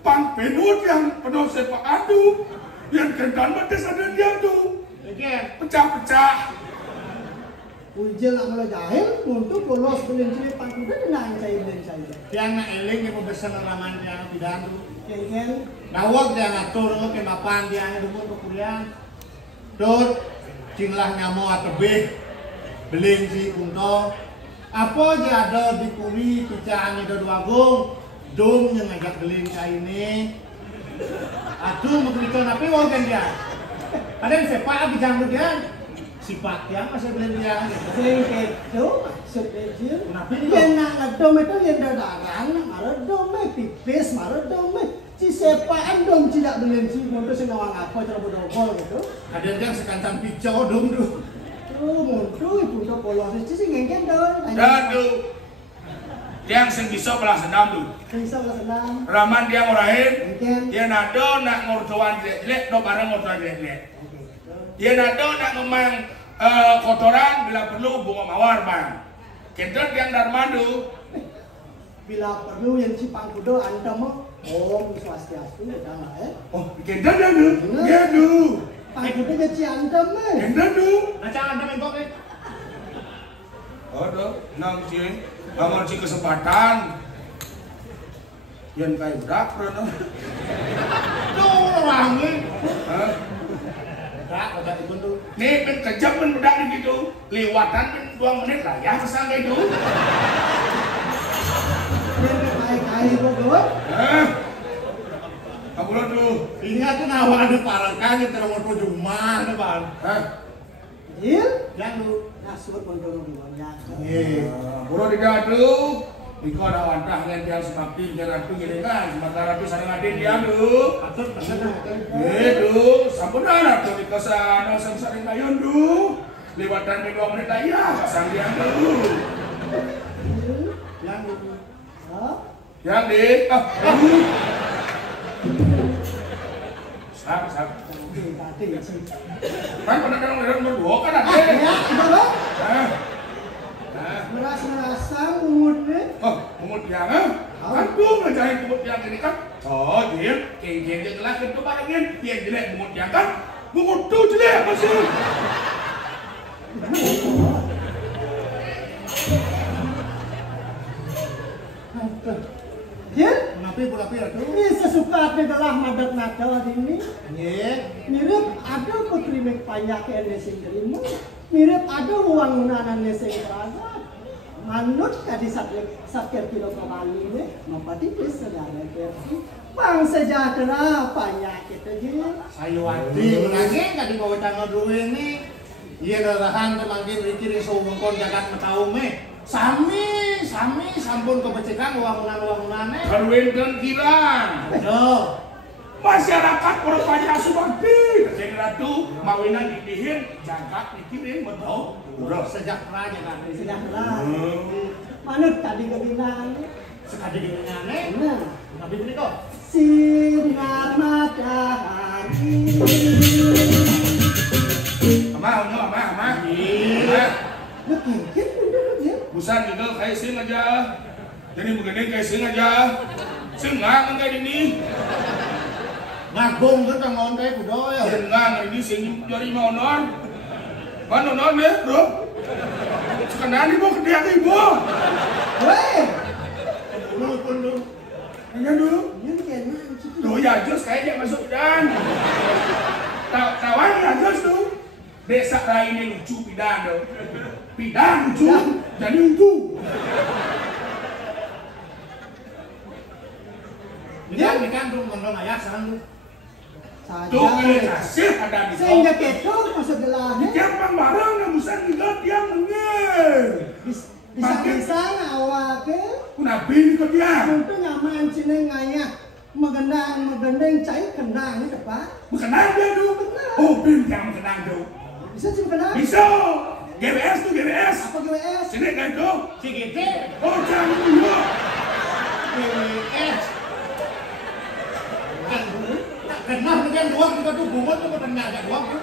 pang penut yang penuh sepak adu, yang kendan betes ada dia tuh, Again. pecah-pecah. Ujel nak mula jahil untuk polos belen cili pangkuda nang saya belen saya. Yang nak eling yang pembesan raman yang tidak tu. Kan. Nawak dia ngatur ke mapan dia yang dulu ke kuliah. Dot cinglah nyamo atau be beling si unto. Apa aja ada di puri picaan itu dua gong. Dom yang ngajak beling kayak ini. Aduh mau kerja tapi wagen dia. Ada yang sepak bijang dia. Sifat yang masih beling dia. Sing kejo maksud ejil. Kenapa ini? Yang nak ngedom itu yang dadaran, marah dome pipis, marah dome. Si sepaan dom tidak belen si motor sing nawang apa cara bodol gitu. Ada yang sekancang picau dong tuh. Oh, motor ibu udah polos itu sih ngengken dong. Dan tuh, yang sing bisa balas dendam tuh. Bisa lah senang. Raman dia ngurahin, Ngengken. dia nado nak ngordoan jelek, do bareng ngordoan jelek. Dia nado nak ngomong kotoran bila perlu bunga mawar bang. Kedot yang darmadu, Bila perlu yang si pangkudo antam Om Swastiastu udah Oh, gendang dulu. Iya dulu. Pagutnya jadi andam Gendang dulu. Macam anda main kok Ada, nang sih, namun si kesempatan. Yang kayak bedak, Rana. tuh orangnya. Hah? Bedak, bedak itu tuh. Nih, pen kejam pen bedak gitu. Liwatan pen 2 menit lah, ya kesana itu. Yang kaya-kaya kok Hah? Kamu dulu. Ini aku nawa ada parakan yang terlalu perjumaan, Bang. Hah? Il Yang lu. Nasur pondok banyak Buro digadu. Iko ada wantah yang tiang semakti, jangan ratu gini kan. Sementara ratu sarang adin dia dulu. Atur pesan Itu, sampunan ratu di kesana sang-saring kayon dulu. Liwatan di 2 menit lah, ya. Sang dia dulu. yang lu. Yang di, Sak. Kan pernah kadang berdua kan ada. Ya, gimana? Nah. Ngumutnya Oh, ngumut yang kan tuh ngejahin ngumut yang ini kan. Oh, dia kayak jelas itu barangin. Dia jelek ngumut yang kan. Ngumut tuh jelek masih. Il Kenapa itu? ini sesuka adalah madat nada ini Iya. mirip ada putri banyak yang nesing terima mirip ada uang unanan nesing peragat manut kadi sakir kilo kembali ini mapati please saudara versi bang sejahtera banyak kita jadi Sayuwati menangin nggak dibawa tanggal dulu ini. Iya darahan temankin rikir sumengkon jagat metaume. Sami sampun kebecekan uang-unan-uangunane. Karwinkan kilang. Yo. Masyarakat orang banyak subakti. Kasih ratu mawinan didihin jagat dikirim betul. Udah sejahteranya kan. sejahtera manut tadi kebinaan Sekali dinyanyi. nah Tapi beli kok. sinar matahari Ama. Iya. lu kengkit udah ya Busan juga kayak sing aja. Jadi begini kayak sing aja. Sengang kayak ini. Ngagung kita ngontai budaya. Sengang ini sing dari mau non. Mana non ya, bro? Sekarang ibu ke dia ibu. weh Dulu pun dulu. Hanya dulu. ini kena Tuh ya Jos kayaknya masuk dan. Kawan ya Jos tuh. Desa lainnya lucu pidan dong. Pidan lucu. Jadi lucu. Ini kan tuh ngomong ayah sekarang tuh. Tuh ini saja kasih ada di sehingga keto masuk gelahnya Tiap barang yang busan juga tiap nengel. bisa awake Kenapa ini ke dia? untuk nyaman sini ngayah megendang cair kendang ini tepat Mengenang dia dulu. Oh, bintang mengenang dulu. bisa sih kendang Bisa. GBS tuh GBS. apa GWS Sini kan tuh. CGT. Oh, jangan dulu. GWS. Kenal dengan doang kita tuh bungut tuh ketemu agak doang tuh.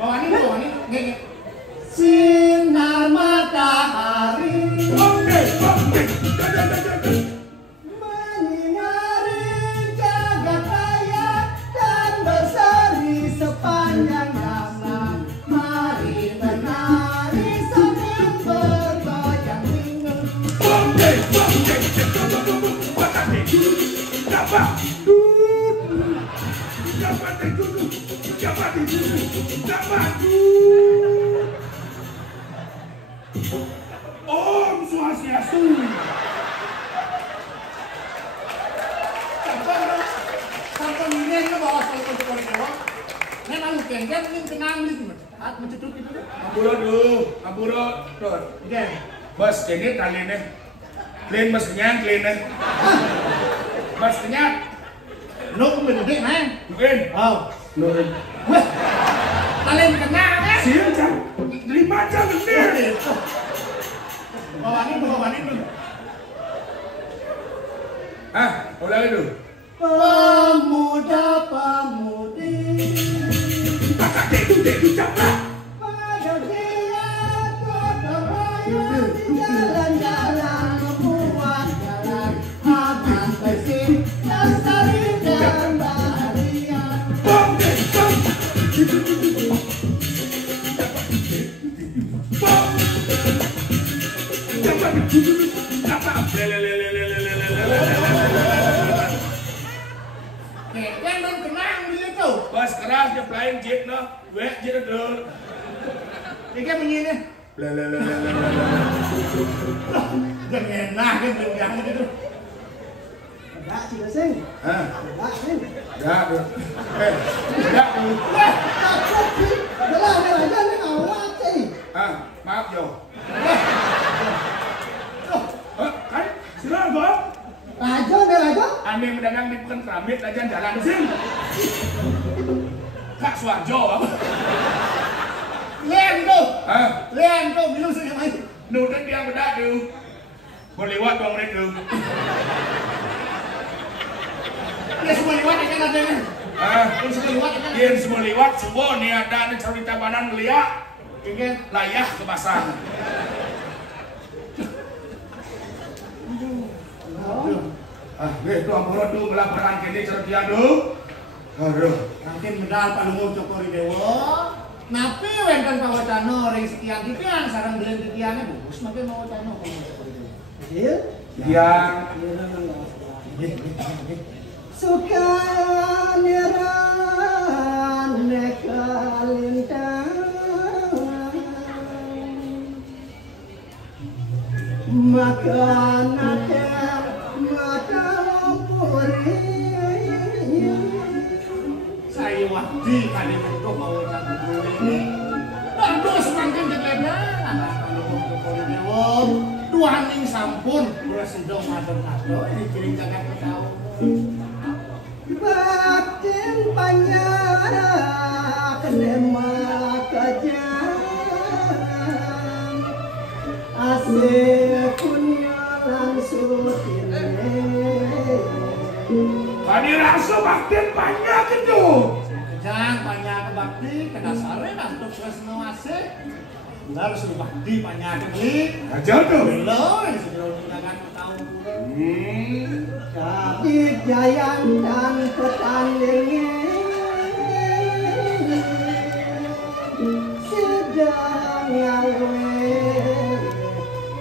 Bawaan ini gini. sinar matahari Oke. menyinari jagat raya dan berseri sepanjang zaman mari menari sambil bergoyang ringan Om Swastiastu. Sampai ini lo bawa soal untuk dewa. Nen alu kengken ini kenang nih. At mencetut itu deh. Ampura dulu. Ampura. Tuh. Oke. Bas, ini tali nih. Clean bas kenyang, clean nih. Bas kenyang. Lo cũng bình tĩnh này. Clean. Nurin. Wah. Kalian kenal kan? Siapa jam? 5 jam ini. Bawaan itu. Ah, ulang itu. pemuda-pemudi Kakak dedu caprak. pada dia gotong royong di jalan-jalan membuat jalan habis lain jet nah, wek jet ada. Ini bunyi nih. Jangan enak kan yang itu. Ada sih Sing. Hah? Ada Sing. Enggak. Enggak dulu. Udah aja nih awak sih. Maaf Jo. Kan silakan Bang. Raja deh Raja. Aneh mendagang di pekan keramik aja jalan sih. Kak Suarjo apa? Len tuh. Hah? Len tuh minum sih main. Nudan dia bedak tu. Boleh lewat bang mereka. Dia semua lewat kan ada kan. Dia semua lewat kan. Dia semua lewat semua ni ada cerita banan ngeliat. Ingin Layah ke pasar. Tu ampun tu ngelaparan kini cerita tu. Aduh. Mungkin medal Pak Lungo Cokori Dewo. Napi wenten pawacana ring sekian tipian sareng belen titiannya bagus makin pawacana Pak Lungo Cokori Dewo. Iya. Yang Suka niran nekalintang makan akan mata puri. Saya waktu kali itu pawacana ini. Dan terus makin jegledan atas Pak Lungo Cokori Dewo. Duaning sampun bersidong madon-madon dikirim jagat tahu. Batin banyak nema kejam asik punya langsung kani rasa batin banyak itu. Jangan banyak bakti kena sare untuk selesai asik. Harus bakti banyak beli. Ajar tu. Belum sebelum jagat tahu. Tapi jayan dan petandingnya sedang ngawe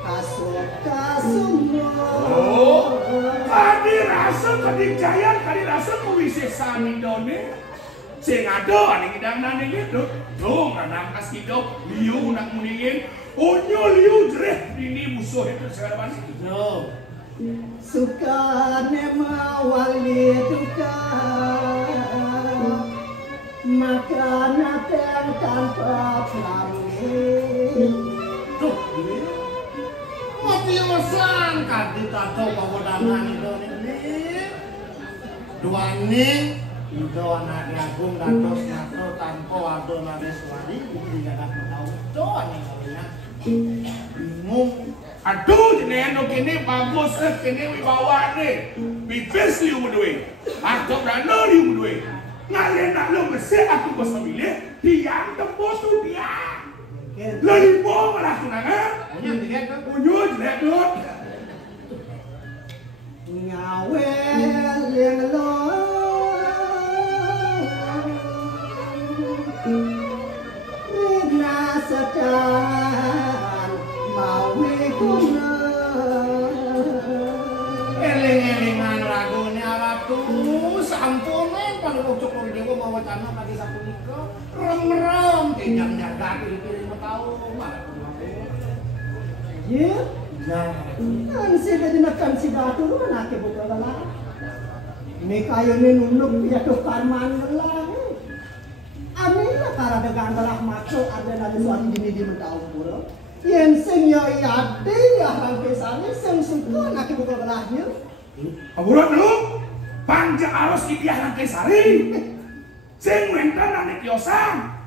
kasut-kasumbo. Kani rasa kedikjayan, kani rasa kewisesan Indonesia. Sing ada ane ngidang nane gitu. Dong anang kas hidup liu nak muningin. Onyo liu jereh ini musuh itu segala macam. Yo. Suka nema wali duka maka nateng tanpa pamit. Tuh. Motiwasan kadi tato pawodanan Indonesia. Duaning Ido anak Agung dados nato tanpa ado nariswari iki jagat tahu to ane kalinya. Bingung. Aduh jenengan no kini bagus kini wibawa ni. Bibis liu berdua. Aku berana liu berdua. Ngalen nak lu bersih aku bos pemilih. Dia tembus tu dia. Lelipong malah tunangan. Punya dilihat kan? Punya jelek tu. Ngawel yang lo Rina sedan mawi kuna Eling-elingan lagunya ratu sampunan Pak Cokori Dewo mawacana kadi sapunika rem-rem tinjang jagat pilih-pilih tahu malah Iya, ya kan si kadinakan si batu lu anake buka bala. Ini kayo ni nunuk ya tuh karman lah. Amin lah para dagang balah maksud ada nadi suatu dini di mentau pura. Yang sing yo yade ya rangke sana sing suka anake buka balahnya. Aburan lu. Panjang arus idiah nang kesari. Sing mentan nang kiosan.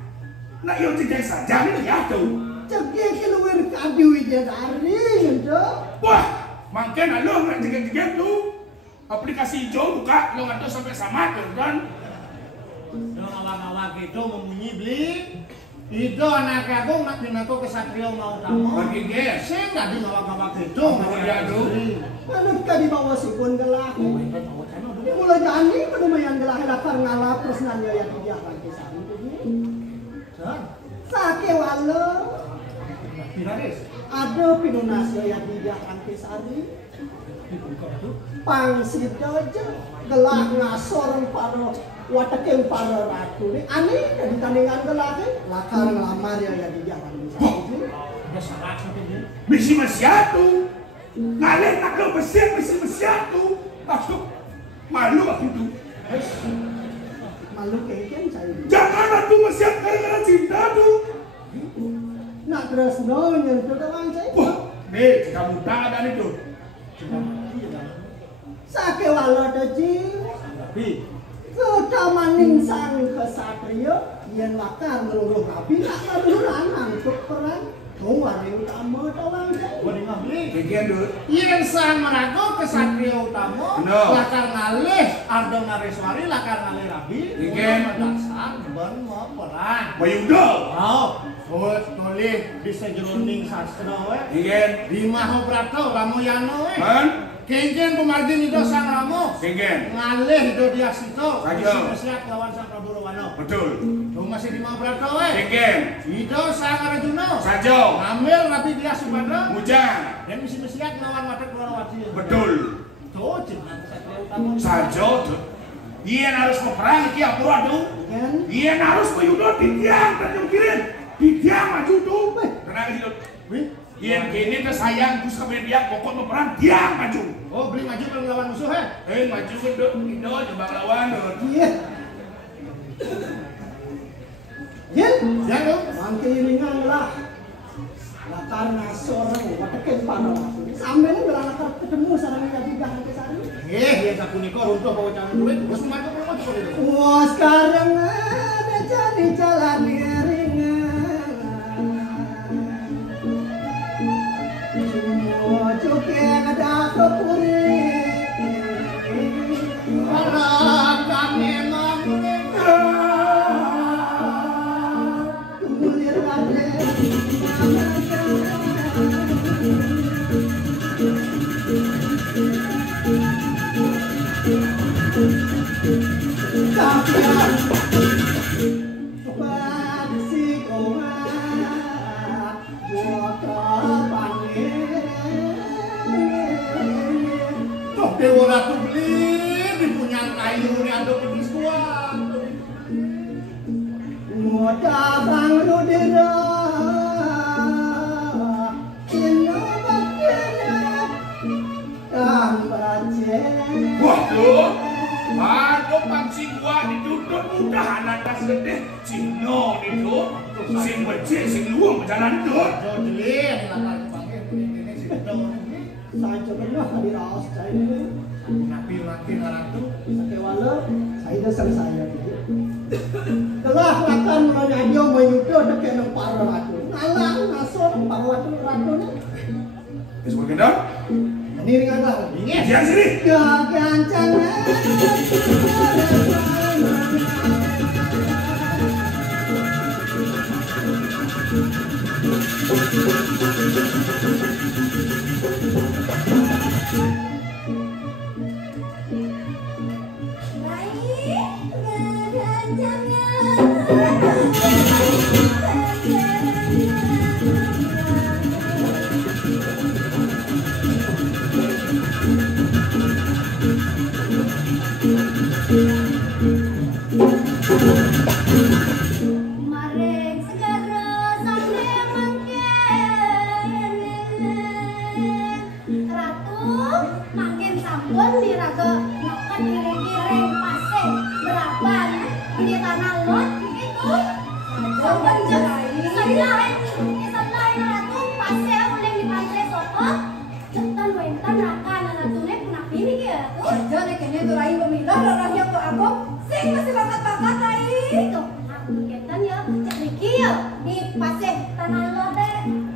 Nak yo cicek saja ni ya tu. Cegek keluar kadi widadari ndo. Wah, makin alo nak jegek-jegek tu. Aplikasi hijau buka, lo nggak tahu sampai sama tu kan? do awak-awak itu membunyi beli itu anak Agung nak dinato kesatrio mau tamu Bagi ges. sing tadi awak-awak itu Oh, iya, tu. Manut ka di bawah sipun gelah. Mulai jani penumayan gelah lapar ngalap terus nanya yang dia rangke sana tu. Sake walo. Piraris Ada pinunasyo yang dia rangke sari. Pangsit aja gelah ngasor paro wateking paro ratu ni aneh jadi tandingan gelah lakar ngelamar ya di jalan misi masyatu ngalih nak ke Mesir misi masyatu masuk malu aku tu malu keken saya jangan aku Mesir gara-gara cinta tu nak terus no nyentuh doang saya wah nih kamu tak ada itu sake walo doji kita maning sang kesatria yen lakar ngeluruh rapi nak ngeluruh untuk perang waring utama doang Waring ahli. Kikian dulu. Yen sang merago kesatria utama, lakar ngalih Ardo Nareswari, lakar ngalih Rabi, dasar ben mau perang. Mayuda. Oh, buat tulis di sejeroning sastra we. Kikian. Di Mahabharata Ramayana we. Man. Kengken pemargin itu sang Ramo. Kikian. Ngalih itu dia situ. Saja. Siap lawan sang Prabu Rawana. Betul. Tuh masih di Mahabharata we. Kikian. Itu sang Arjuna. Saja. Ngambil Rabi dia Subadra. Mujang. Dan misi siap lawan Watak Dwarawati. Betul. Tuh jeneng kesatria utama. Saja. Yen harus meperang iki apura tu. Yen harus mayuda tiang dan nyungkirin. Tiang maju tu. Tenang hidup. Yen kini ke sayang terus kemudian dia pokok meperang tiang maju. Oh beli maju belum lawan musuh ya? Maju gendut, Indo coba lawan dut. iya yen Jangan dong. mangkiringan lah lakar ngasor watekin pano sambil berangkat ketemu sarang jadi gang ke sana Biasa punika runtuh bawa jalan duit. Terus maju belum maju kali itu. wah sekarang ada jadi jalan ringan semua cukai ada kepuri Orang kami mampu. mulir kade kapian baksi koma joko panggil Tuh Dewa Ratu beli di punya kayu ini ada pedis kuat. muda bang rudira ino bakena dan bace Waduh, aduh pancing gua ditutup mudah anak gede Cino itu sing becik sing luang berjalan dut. Jauh jeli yang lakar dipanggil ini si Dewa ini. saya coba di raos saya ini Nabi makin ratu. sakewala saya dasar saya telah akan menyadio menyudo dekat ng para ratu ngalang ngasor para ratu ni Disebut gendang? ini ringanlah Ini Jangan sini. kegancangan Maring segera sampai mangken Ratu mangken sampun diraga neken kiring-kiring pase berapa ini tanah lot begitu sampun selain Ratu pase oleh di pantai sokot cetan wentan akan Ratune punak ini ya tuh aja nek kene durain pemilah rorahnya ke aku sing masih bakat-bakat ai tuh ketan ya cek iki ya di paseh tanah lo teh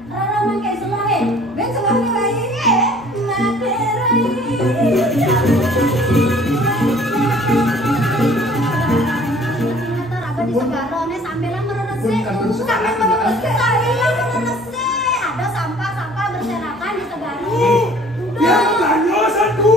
rara mangke selahe ben selahe rai ye mate rai ternyata di segarone sampelan merenese sampe merenese ada sampah-sampah berserakan di segaro Dia tanya satu.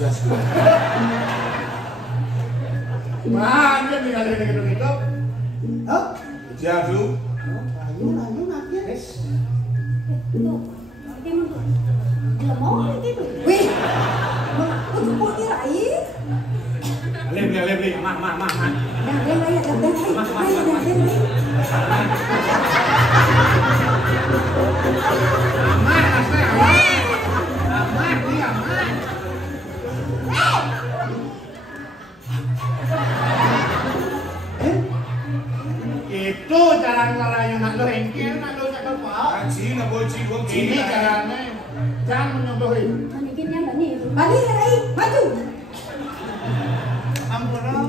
ya. Mana nih kali ini gitu? Oh, Jadu. ayo nanti. Tuh, gimana tuh? Dia mau gitu. Wih, aku mau kirain. Lebih, mah. Ada ya, Aman, Asli, aman, nih aman. Itu cara ngelayu nak lo hengkir, nak lo cakap apa? Cina boci gua Ini caranya, jangan menyodohi. Manikinnya Bani. Bani Rai, maju. Ampun lo.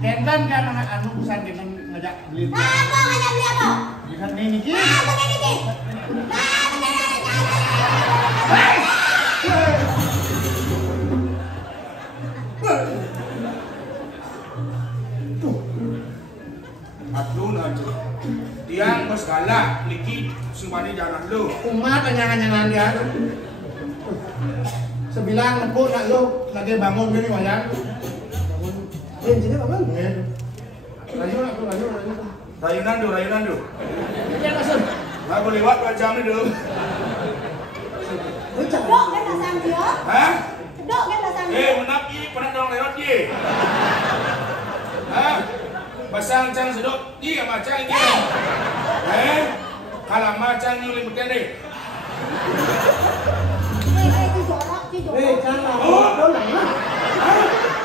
Kendan kan anak anu bukan dengan ngajak beli. Apa ngajak beli apa? Lihat nih Niki. Bener Niki. Aduh. Tiang bos galak, Niki subani jangan lu. Umat jangan dia. Sebilang nepuk nak lo lagi bangun gini wayang. Sini bangun. Layu. Rayunan du. Iya masuk. Lah boleh lewat 2 jam ni dulu. Cedok kan dah sampai ya? Hah? Cedok kan dah sampai. Menap i pernah dong lewat ye. Hah? Basang cang sedok i macam ini. Kalau macam ni boleh makan deh. Itu jorok, itu jorok. Jangan lama, dolang lah.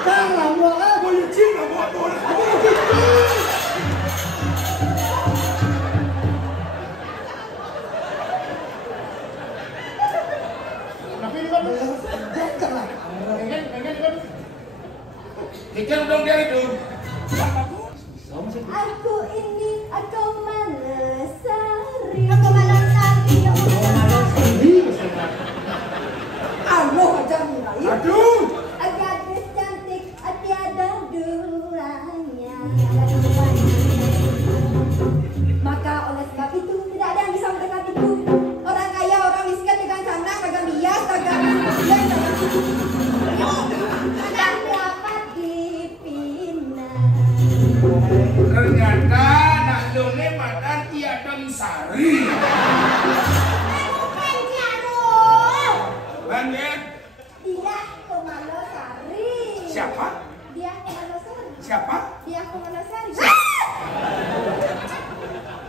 Jangan lama, Boleh cina buat tu. Tapi ini kan jangan. pengen. Ikan udang dia itu. Aku ini aku Malasari. Aku Malasari. Allah aja mulai. Aduh. Gadis cantik, tiada duanya. Maka oleh sebab itu tidak ada yang bisa mendekatiku. Orang kaya, orang miskin dengan sandang, kagak bias, kagak tidak dapat dipinang. Ternyata nak lone madan tiada sari. Bukan Ciaro. Mana? Dia Komalosari. Siapa? Dia Komalosari. Siapa? Dia Komalosari.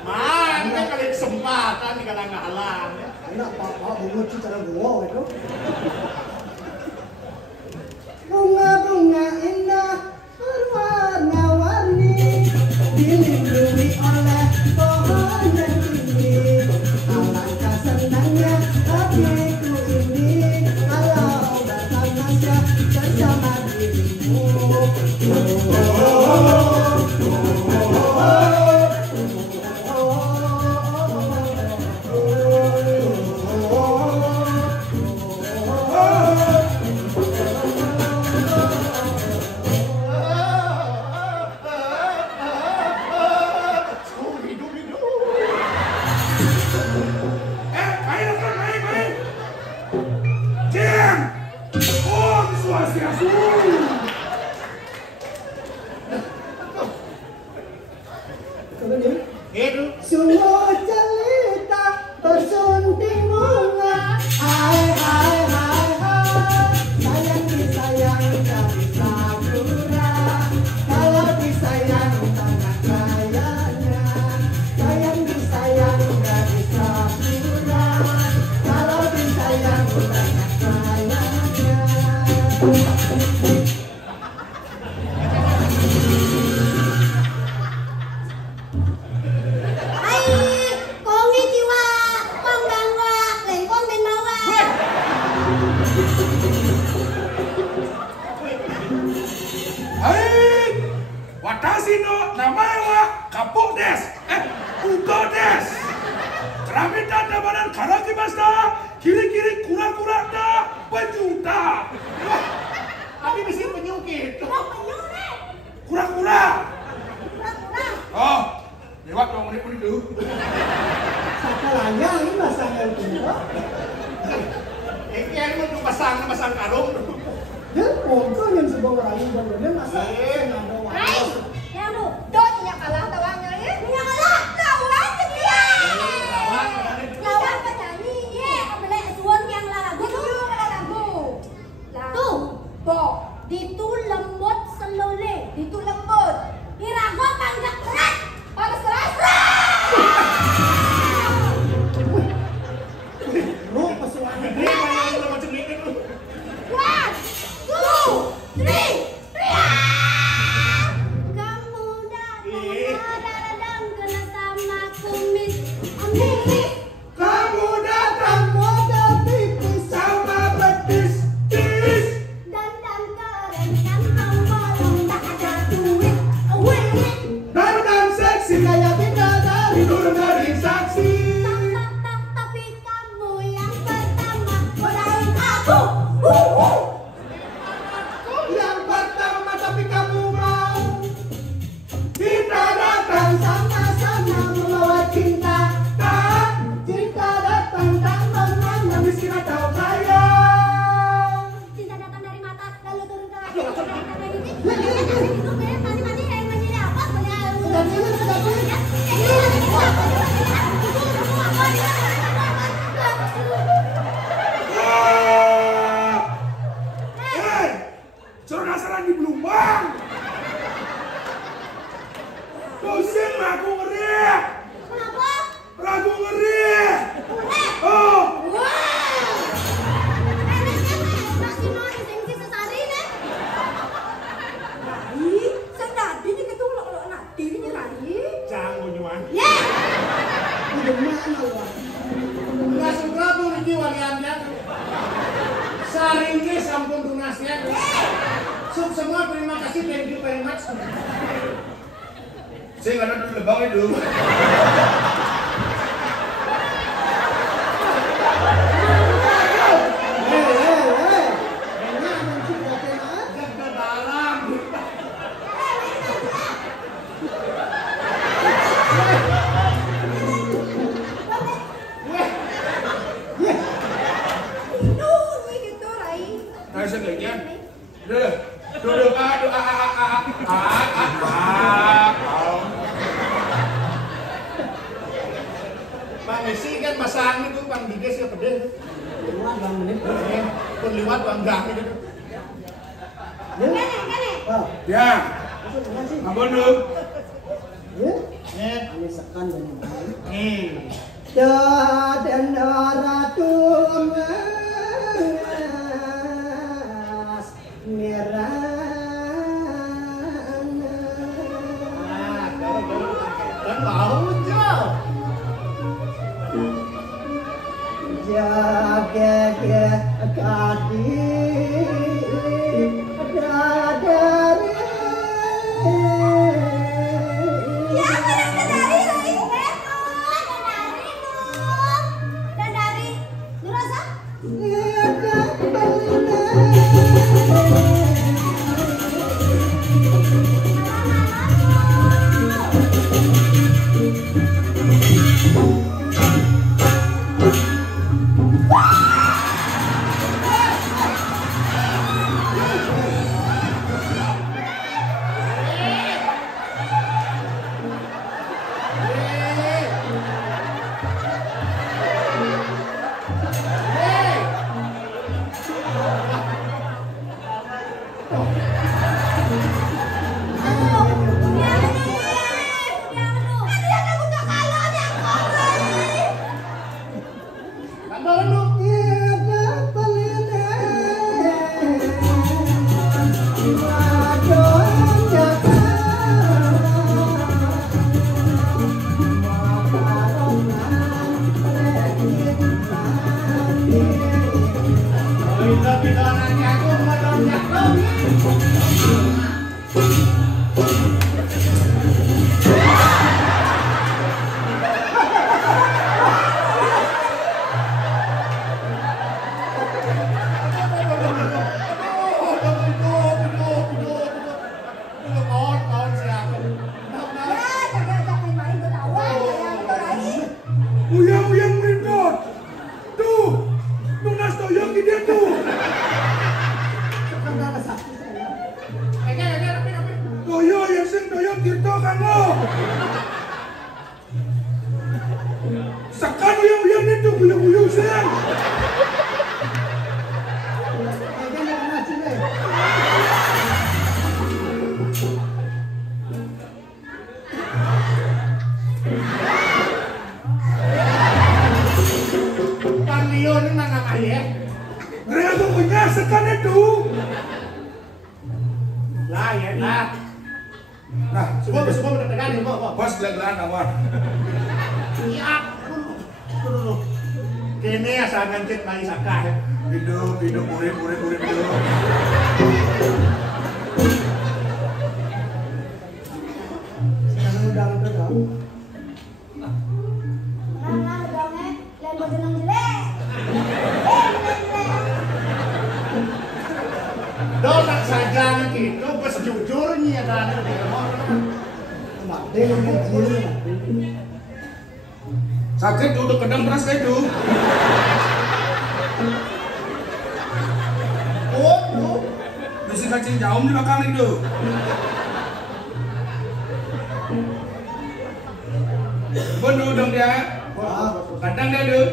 Mana kali kesempatan di kalangan halang. Enak apa-apa, bunga cara gua itu. Bunga-bunga indah berwarna-warni dilindungi oleh pohon yang tinggi. Alangkah senangnya hatiku ini kalau bersama dirimu. Main. Jam. Oh, Swastiastu. Kemudian Itu. sungguh jelita bersunting bunga. Hai. Sayang disayang dari sakura. Kalau disayang tanah kayanya. Sayang disayang dari sakura. Kalau disayang tanah kayanya. Hai, konnichiwa, konbanwa, lengkong ben mawa. Hai. Watashi no namae wa Kapok desu. Ugo desu. Keramita dabaran karakimashita. Kiri-kiri kura-kura da penjuta. Tapi mesti penyukit. Kura-kura. Oh, lewat 2 menit pun itu. Sakalanya ini masalah itu. Ini yang mau pasang karung. Pokok yang sebuah orang yang bener masa ada Rai, yang lu, donya kalah tawanya ya. Nya kalah, lawan dia. Lawan penyanyi, ye, kebelek suon yang lagu lagu. Tuh, bo, ditu lembut selole, ditu lembut. Irago panjang keras, panas keras. Lu pesuan Ini macam ini lu. 1, 2, 3, teriak! Kamu datang kena sama kumis Amerik. kamu datang modal tipis sama betis tis. Dandan keren kantong bolong tak ada duit. Wih, Dan seksi kayak bidadari dari saksi. tapi kamu yang pertama godain aku. Yang pertama tapi kamu mau. Kita datang sama-sama membawa cinta. Tak, jika datang tak memandang miskin atau kaya. Cinta datang dari mata lalu turun ke hati. Itu kayak mandi yang menjadi apa? Hei, suruh nasaran di Blumbang. Pusing aku ngeri. Kenapa? Ragu ngeri. Boleh. Oh, Wow. Masih mau disengsi sesari nih. Rai, sedadi ni ketulak lo nanti ni Rai. canggung cuman. Ya. Udah mana lu? Enggak seberapa ini waliannya. Saringnya sampun tunasnya. Sub semua terima kasih, thank you very much. Saya nggak ada lebang itu. Enak mancing kopi mah. Jaga dalam. Ini gitu Rai. Nah, sebaiknya, duduk, duduk, Bang Messi kan pasangan itu Bang Dides ya pedih. Luar bang menit. Pun lewat Bang Gang itu. Kene. Oh, ya, itu terima kasih. ampun dong. Ya, ini sekan banyak. Nih. Dan ratu emas merah. Ah, kalau kan mau jauh. Jaga kadir dari. Ya, dari Rai. Dari dong. Dan dari lu rasa? Dia itu buyung-buyung sayang. Panglio ini mana ayah? Mereka tuh menyaksikan itu. Lah ya lah. Nah, Semua berdekat nih, kok. bos gelang-gelang awal. Iya. Kene asa ngancet mai sakah. Hidup, urip, hidup. Sekarang udah dong. Nah, dongnya lain berjenang jelek. Jelek. Dosa saja gitu, pas jujurnya ada di rumah. Mak deh ngejil. Sakit duduk kedang beras kayak itu. Oh. Bisa kacing jauh di belakang itu. Bener dong dia. Kadang dia tuh.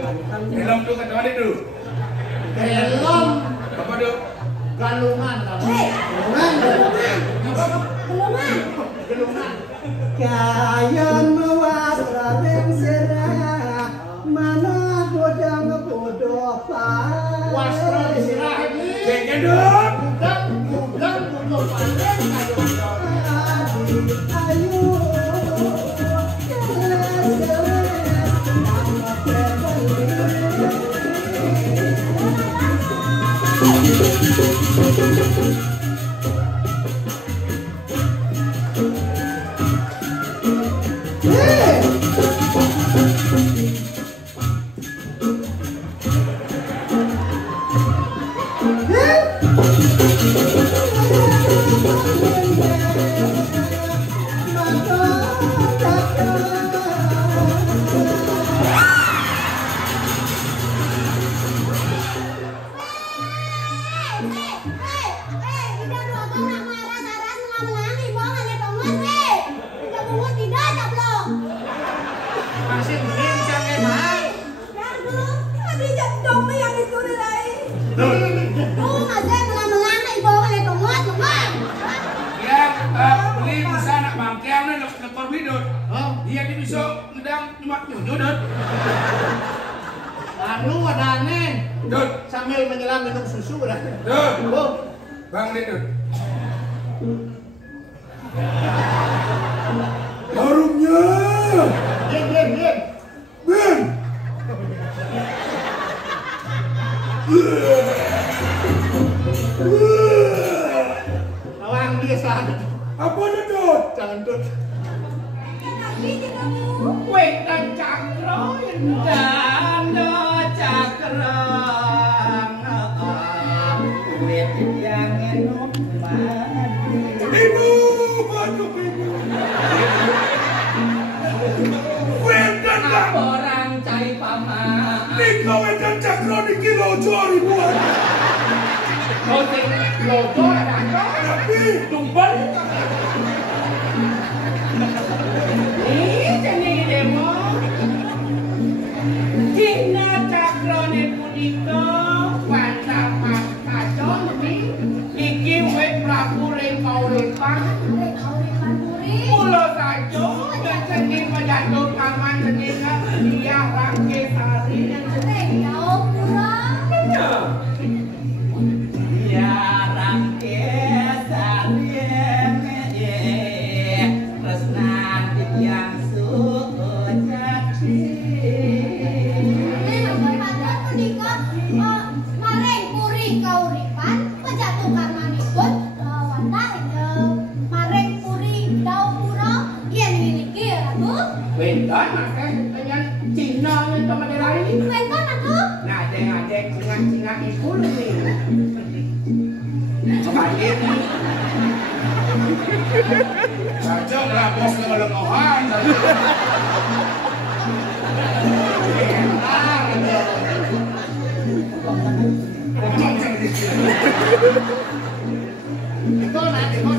Helm tuh kata mana itu? Helm Apa tuh? galungan kalau. Gelungan. Kayan mewasraden serah mana godang bodoh Wasra disirahin nih. Kayaknya dong. Bukan bodoh pandai kayu. ayo Masih mending siang emang. Ya, beli bisa anak bangkean nih lekor bidut. Dia di bisa ngedang cuma nyudut. Anu ada aneh. Dut, Sambil menyelam minum susu dah. dut, Oh. bang Dut. Harumnya, Diam. Ben. Awang dia salah. Apa nih Dut? Jangan tut. Wetan cakra dana cakra wet yang enom mati Ibu, bantu ibu. Wedan lah. orang cai paman Nika wedan cakro di kilo jori buat. loting loto ada Tapi, tumpel ini jadi demo Cina cakra ne punika pandapat kacau demi iki wet prabu rekau lepan Mula saja dan seni menjatuh kaman senika dia rangke sari dan dia rangke sari resnan yang suku jati Wenton makan dengan Cina yang teman lain nah adek Cina itu nih kemarin Sajong lah bos ngelengohan.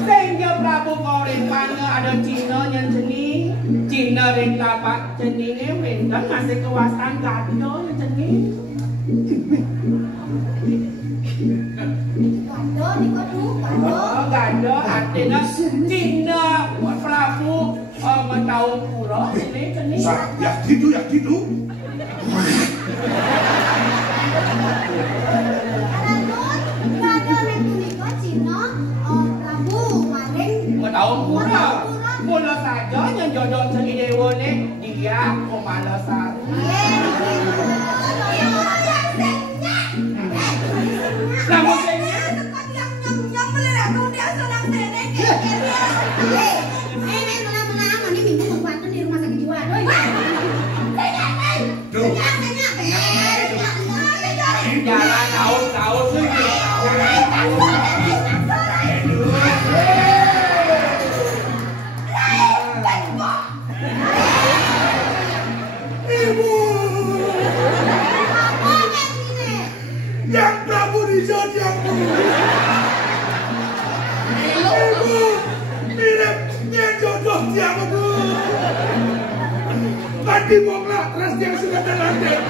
sehingga Prabu Korepana ada Cina yang seni Cina ring tapak jenenge wenten ngasih kewasan gado jenenge. Gado niko tuh, gado. Oh, gado artinya Cina Prabu Mataung Pura ini. Ya gitu. Ratu, gado nek niko Cina Prabu maring Mataung Pura. Mula saja yang jodoh jadi dewone dia Komalasari. Namun kayaknya jalan tahun-tahun Yang Prabu dijadianku. Ibu, miripnya jodoh tiang aku. Tadi monglah terus yang sudah terlanjur.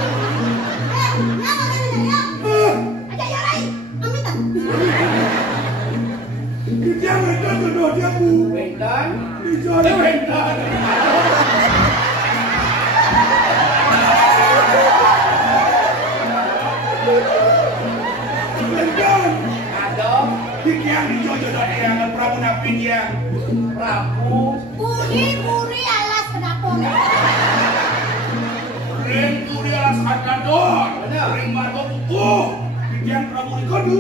Dia wendon jodoh tiangku. Wendon? Dijodoh wendon. Yang dijodoh yang Prabu Nabi dia Prabu Puri alas kedapur. Ring puri alas kadador. Ring margo kuku. Yang Prabu Rikodu.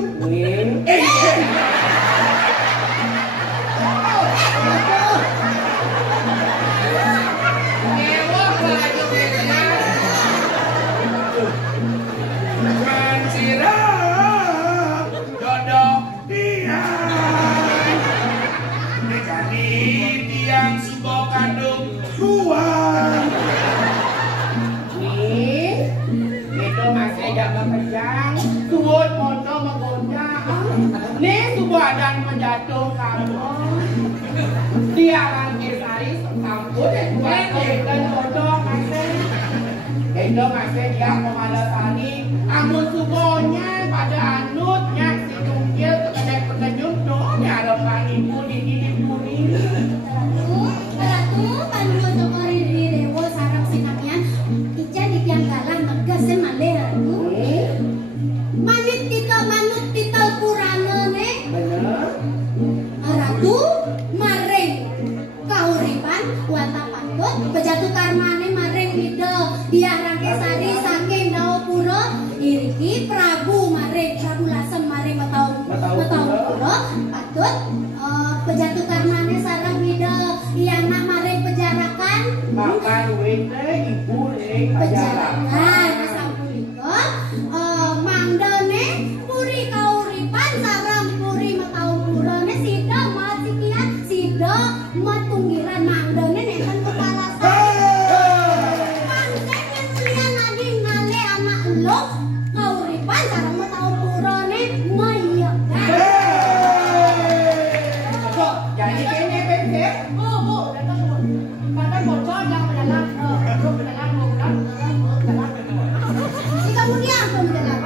Yang suka kandung ruang. Itu masih jaga kejang, suut moto menggoda. Nih sebuah dan menjatuh kamu. Dia Langgesari sekampur buat dan moto masih. Itu masih dia Komalasari. Amun subonya pada anutnya si tungkil kedai pekenyum dong. Ada ibu di duri. Ratu, pandu tokori di dewa sarap sinamian. Ica di tiang galang tegasin malih ratu. Manut titel purana ne. Ratu, maring kauripan wata patut bejatu karmane maring ida dia Rangkesari saking dao pura iriki Prabu Lasem maring Mataung Pura patut bejatu karmane sareng ida iyana maring pejarakan makan wete ibu ning pejarakan sapunika mangdane puri kauripan sareng puri Mataung Pura ne sida masikian sida matunggiran mangdane nenten kepalasan mangdane mulia nadi ngale anak lo kauripan sareng Mataung Pura ne mayak jadi kene bete bu kata bocor yang mendalam jika mulia mendalam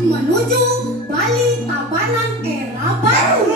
menuju Bali Tabanan era baru.